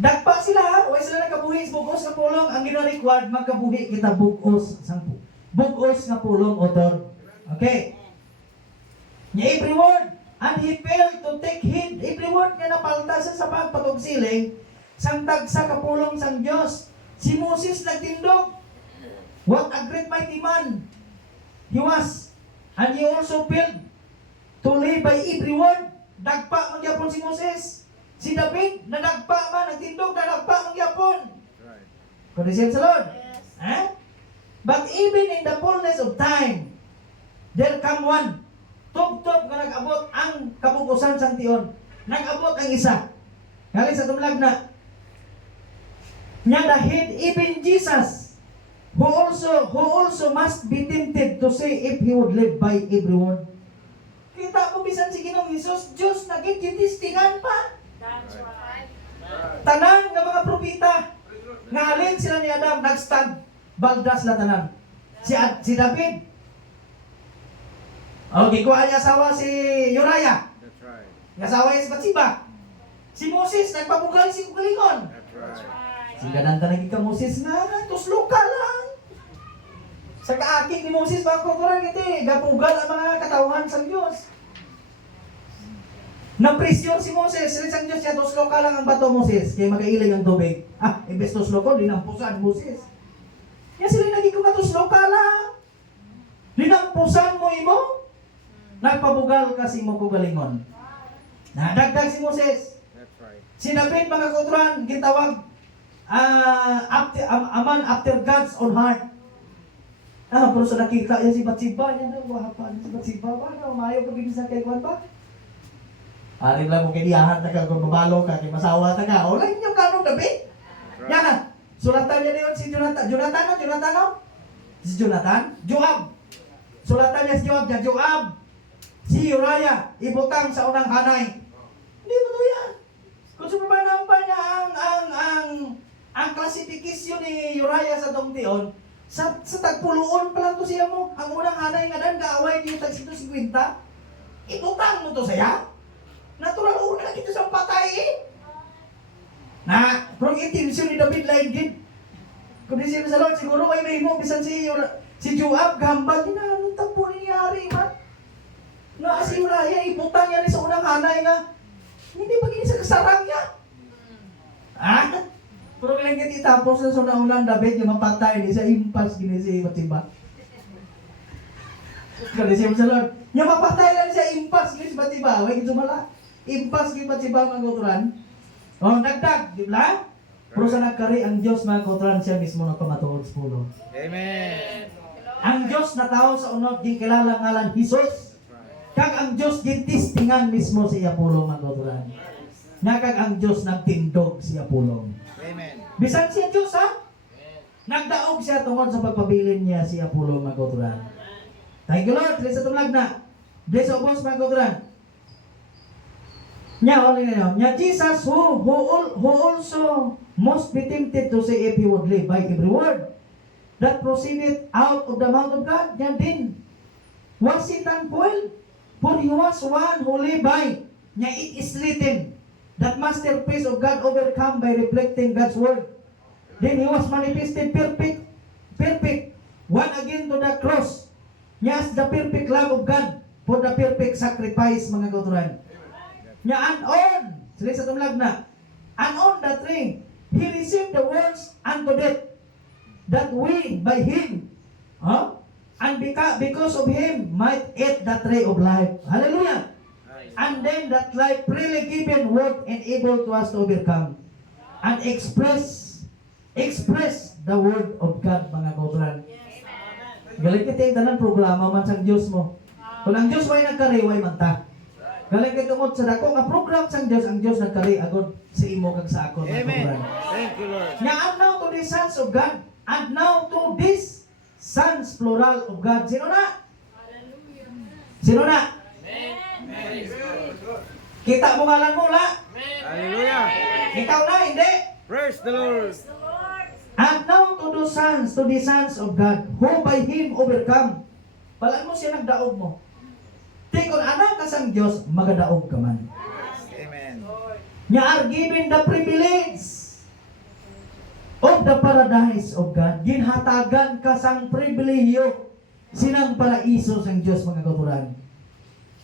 Dagpa sila ha. Huwag sila nagkabuhi sa bugos nga pulong. Ang gina-required, magkabuhi kita bugos. Bugos nga pulong, author. Okay. Nya every word. And he failed to take heed. Every word nga napalta siya sa pagpatugsiling. Sang tagsa kapulong sang Diyos. Si Moses nagtindog. What a great mighty man he was. And he also failed to live by every word. Dagpa magyapon si Moses. Si David, nadagpa man, nagtindog, nadagpa magyapon. Right. Praise the Lord. Yes. Eh? But even in the fullness of time, there come one. Tugtog nga nag-abot ang kabukusan sang tion. Nag-abot ang isa. Galing sa tumlag na. Nya dahil even Jesus, who also must be tempted to say if he would live by every word. Kita mo bisan si Ginoong Hesus, Diyos nagititistingan pa. That's right. Tanan nga mga propita, nga halin sila ni Adam, nagstand, baldas la tanan. Si David, gikuha niya asawa si Uriah, That's right. nga asawa niya si Bathsheba. Si Moses, nagpabugal si Kugalingon. That's That's right. right. Si gananta naging ka Moses nga, tuslo ka lang. Sa kaakik ni Moses, mga kukuran kiti, gapugal ang mga katauhan sa Diyos. Napresyon si Moses, sa Diyos siya, tuslo ka lang ang bato Moses, kaya magkailig ang tubig. Imbes tuslo ko, linampusan Moses. Kaya sila naging kumatuslo ka lang. Linampusan mo imo, nagpabugal kasi mo kugalingon. Nadagdag si Moses. That's right. Si David, mga kuturan, gitawag, a man after God's own heart. Pero sa nakita yan si Bathsheba, yan na, wahapan si Bathsheba, paano, umayaw ka bigisa kay Juan ba? Arin lang mo kay diyahan ta ka, kung babalo ka, kay masawa ta ka, o lang yung kanong David. That's Yan right. na, sulatan niya niyon si Jonathan, Si Jonathan? Joab. Sulatan niya si Joab, Joab. Si Uriah, ibutang sa unang hanay. Hindi mo to yan. Kung sumabanang pa niya ang klasifikasyon ni Uriah sa tongtion, sa tagpuluon pa lang to siya mo. Ang unang hanay nga dan, kaaway niyo tag 150. Ibutang mo to saya. Natural una dito sa patay eh. Na, kung intensyon ni David lain gid. Kung di siya sa Lord, siguro ay may mo, bisan si Joab, gambal, anong tapo nangyari man. Na si Uriah, ibutang niya rin sa unang hanay nga. Hindi pa gini sa kasarang niya. Pero kailan kita itapos na sa unang David, yung mapatay, di sa impas gini si Bathsheba. Kaya siya sa Lord, yung mapatay lang siya impas gini si Bathsheba, huwag ito mala. Impas gini Bathsheba mga kuturan. Dagdag, di ba? Pero sa nagkari ang Diyos mga kuturan, siya mismo nagpamatuod sa pulo. Amen. Ang Diyos na tao sa unod, di kilala ngalan Jesus. That's right. Kag ang Diyos gintistingan mismo si Apollo mga kuturan. Nakag ang Diyos nagtindog si Apollo. Amen. Bisan siya Diyos ha? Nagdaog siya tungkol sa pagpabilin niya si Apollo mga kuturan. Thank you Lord, sa tumlag na. Bless o boss mga kuturan. Nya Jesus who also must be tempted to say if he would live by every word that proceeded out of the mouth of God. Nya din was Satan foiled, for he was one who lived by. Nya it is written that masterpiece of God overcome by reflecting God's word. Then he was manifested perfect, one again to the cross. Nya as the perfect love of God for the perfect sacrifice mga kauturan. Nya and on, sila sa tumlag na, and on the tree, he received the words unto death, that we by him, and because of him might eat the tree of life. Hallelujah! And then that life freely given word enable to us to overcome and express the word of God mga kauturan. Galing kita yung tanan programa man sang Diyos mo. Kung ang Diyos way nagkariway man ta. Galing kita tungod sa dako nga program sang Diyos, ang Diyos nagkari agad sa imo kag sa ako mga Amen. kauturan. Thank you, Lord. Now and now to the sons of God, and now to this sons plural of God. Sino na? Sino na? Kita mo ngalan mo la? Hallelujah. Ikaw na, hindi? Praise the Lord. Praise the Lord. And now to the sons of God, who by him overcome. Palaan mo siya nagdaog mo. Di kung anak ka sang Diyos, magadaog ka man. Amen. Nya are given the privilege of the paradise of God. Ginhatagan ka sang pribilehiyo sinang paraiso sang Diyos mga kauturan.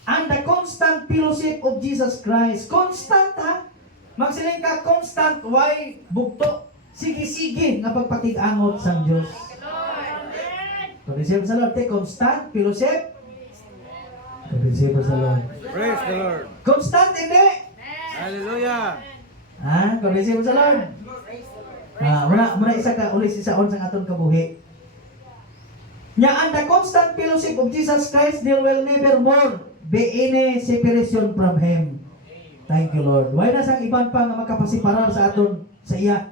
And the constant fellowship of Jesus Christ. Constant ha? Magsiling ka constant, why bugto? sige-sige nga pagpatig-angot sang Dios. Receive sa Lord, take constant fellowship. Receive sa Lord. Praise the Lord. Constant hindi. Hallelujah. Receive sa Lord. Muna isa ka ulit isa on sang aton kabuhi. Nya and the constant fellowship of Jesus Christ, there will never more be any separation from Him. Thank you, Lord. Why na sang iban pa nga makapasiparar sa aton sa iya?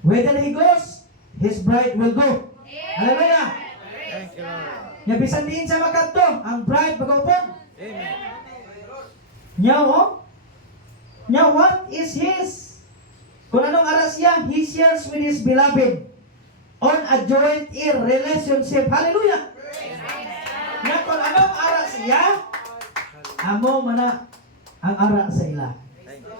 Whether He goes, His bride will go. Hallelujah. Thank you, Lord. Nya bisan diin sa makadto, ang bride magupon. Amen. Nya nya what is His? Kung anong aras siya, He shares with His beloved on a joint ear relationship. Hallelujah. Nya kung anong aras siya, amo mana ang ara sa ila. Thank you.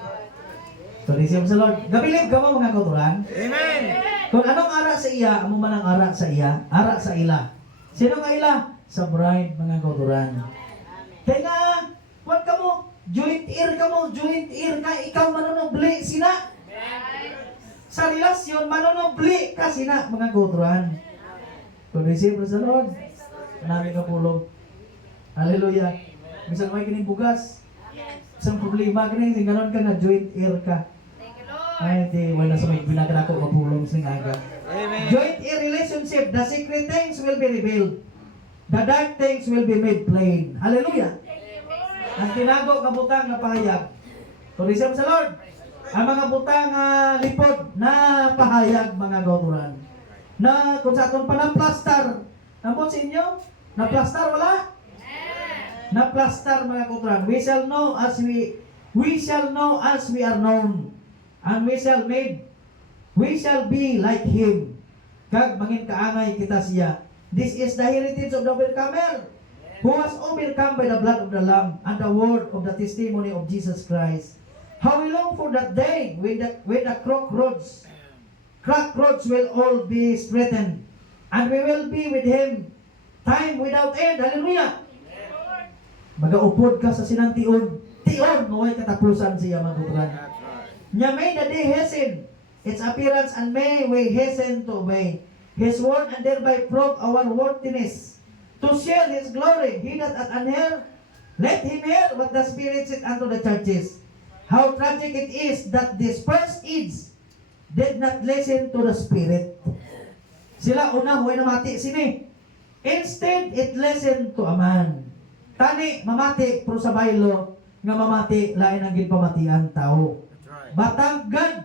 So, receive sa Lord. Gabilib ka mo mga kauturan. Amen. Kung anong ara sa iya, amo man ang ara sa iya, ara sa ila. Sino nga ila? Sa bride, mga kauturan. Kaya nga, huwag ka mo, joint ear ka mo, joint ear ka, ikaw manunubli, sina. Sa relasyon, manunubli ka, sina, mga kauturan. Kung receive sa Lord, namin kapulog. Hallelujah. Misal may kining bugas. Isang problema ka na, ganon ka nga, joint ear ka. Ay, di, wala sa may binagana ko kapulong sing aga. Amen. Joint ear relationship, the secret things will be revealed. The dark things will be made plain. Hallelujah. Ang tinago nga butang na pahayag. Turism sa Lord. Ang mga butang lipod na pahayag, mga kauturan. Na kung sa atong panaplastar. Nampot sa inyo? Naplastar wala? Naplastar, mga kauturan. We shall know as we are known. And we shall be like Him. Kag mangin kaangay kita siya. This is the heritage of the overcomer, who was overcome by the blood of the Lamb and the word of the testimony of Jesus Christ. How we long for that day when the crossroads will all be straightened, and we will be with Him, time without end. Hallelujah! Magaupod ka sa sinang tiyon, ngaway katapusan siya, mga kauturan. That's right. Nya may the day hasten its appearance, and may we hasten to obey His word and thereby prove our worthiness to share His glory. He that hath an ear, let him hear what the Spirit said unto the churches. How tragic it is that this first age did not listen to the Spirit. Sila una huwag namati sini. Instead, it listened to a man. Tani, mamati, pro sa baylo, nga mamati, lain ang ginpamatian tao. That's right. Batang God.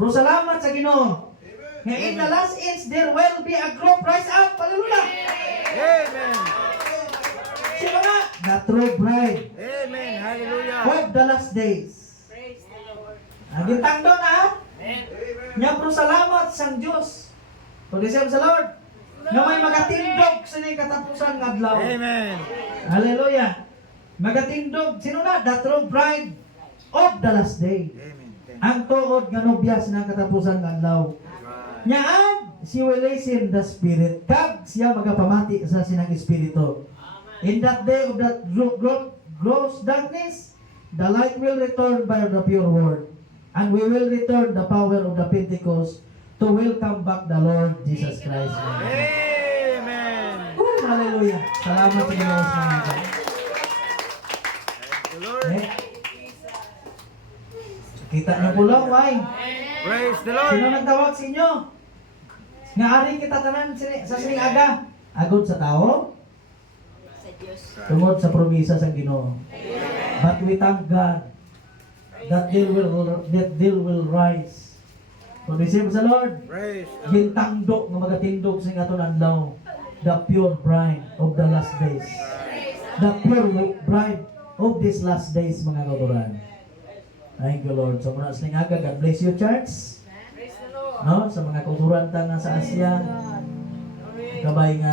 Pero salamat sa Ginoo. Nga in the last age, there will be a group rise up. Hallelujah. Amen. Sino nga? The true bride Amen. Hallelujah. of the last days. Ang gintang doon Nga pero salamat sa Diyos. Pag-isip sa Lord. Nga may magatindog sa niyang katapusan ng adlaw. Amen. Hallelujah. Magatindog. Sino na? The true bride of the last day. Amen. Thank you. Ang tuod nga nobya sa niyang katapusan ng adlaw. Right. Nyaan, she will listen the Spirit. Kag siya magapamati sa sinang Espiritu. In that day of that gross darkness, the light will return by the pure word. And we will return the power of the Pentecost to welcome back the Lord Jesus Christ. Amen. Hallelujah. Salamat sa Diyos mga ito. Thank you, Lord. Kita niyo po lang, why? Praise the Lord. Sino nagtawag sa inyo? Nga ari kita tanan sa sining aga. Agod sa tao, tungod sa promisa sa Ginoo. But we thank God that they will rise. Kung receive sa Lord, Praise. gintangdo nga magatindog sa aton adlaw, the pure bride of the last days. The pure bride of these last days, mga kauturan. Thank you, Lord. So muna sa aga, God bless you, church. No, sa mga kauturan ta nga sa Asia, kabay nga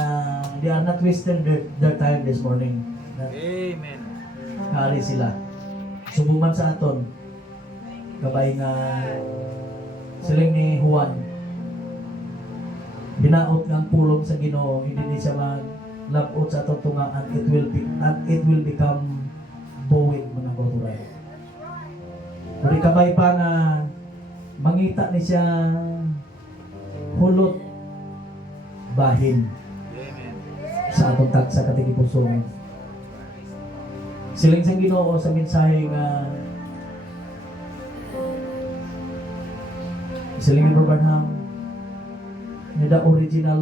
they are not wasting their time this morning. Amen. Kari sila. Subuman sa aton. Kabay nga siling ni Juan. Binaot nga ang pulong sa Ginoo, hindi ni siya maglabot sa atong tunga and it will become bowing, mga kauturan. Pero kabay pa nga mangita ni siya hulot bahin Amen. sa atong tagsa katikipusong. Siling sang Ginoo sa mensahe nga siling ni Brother Branham, ni the original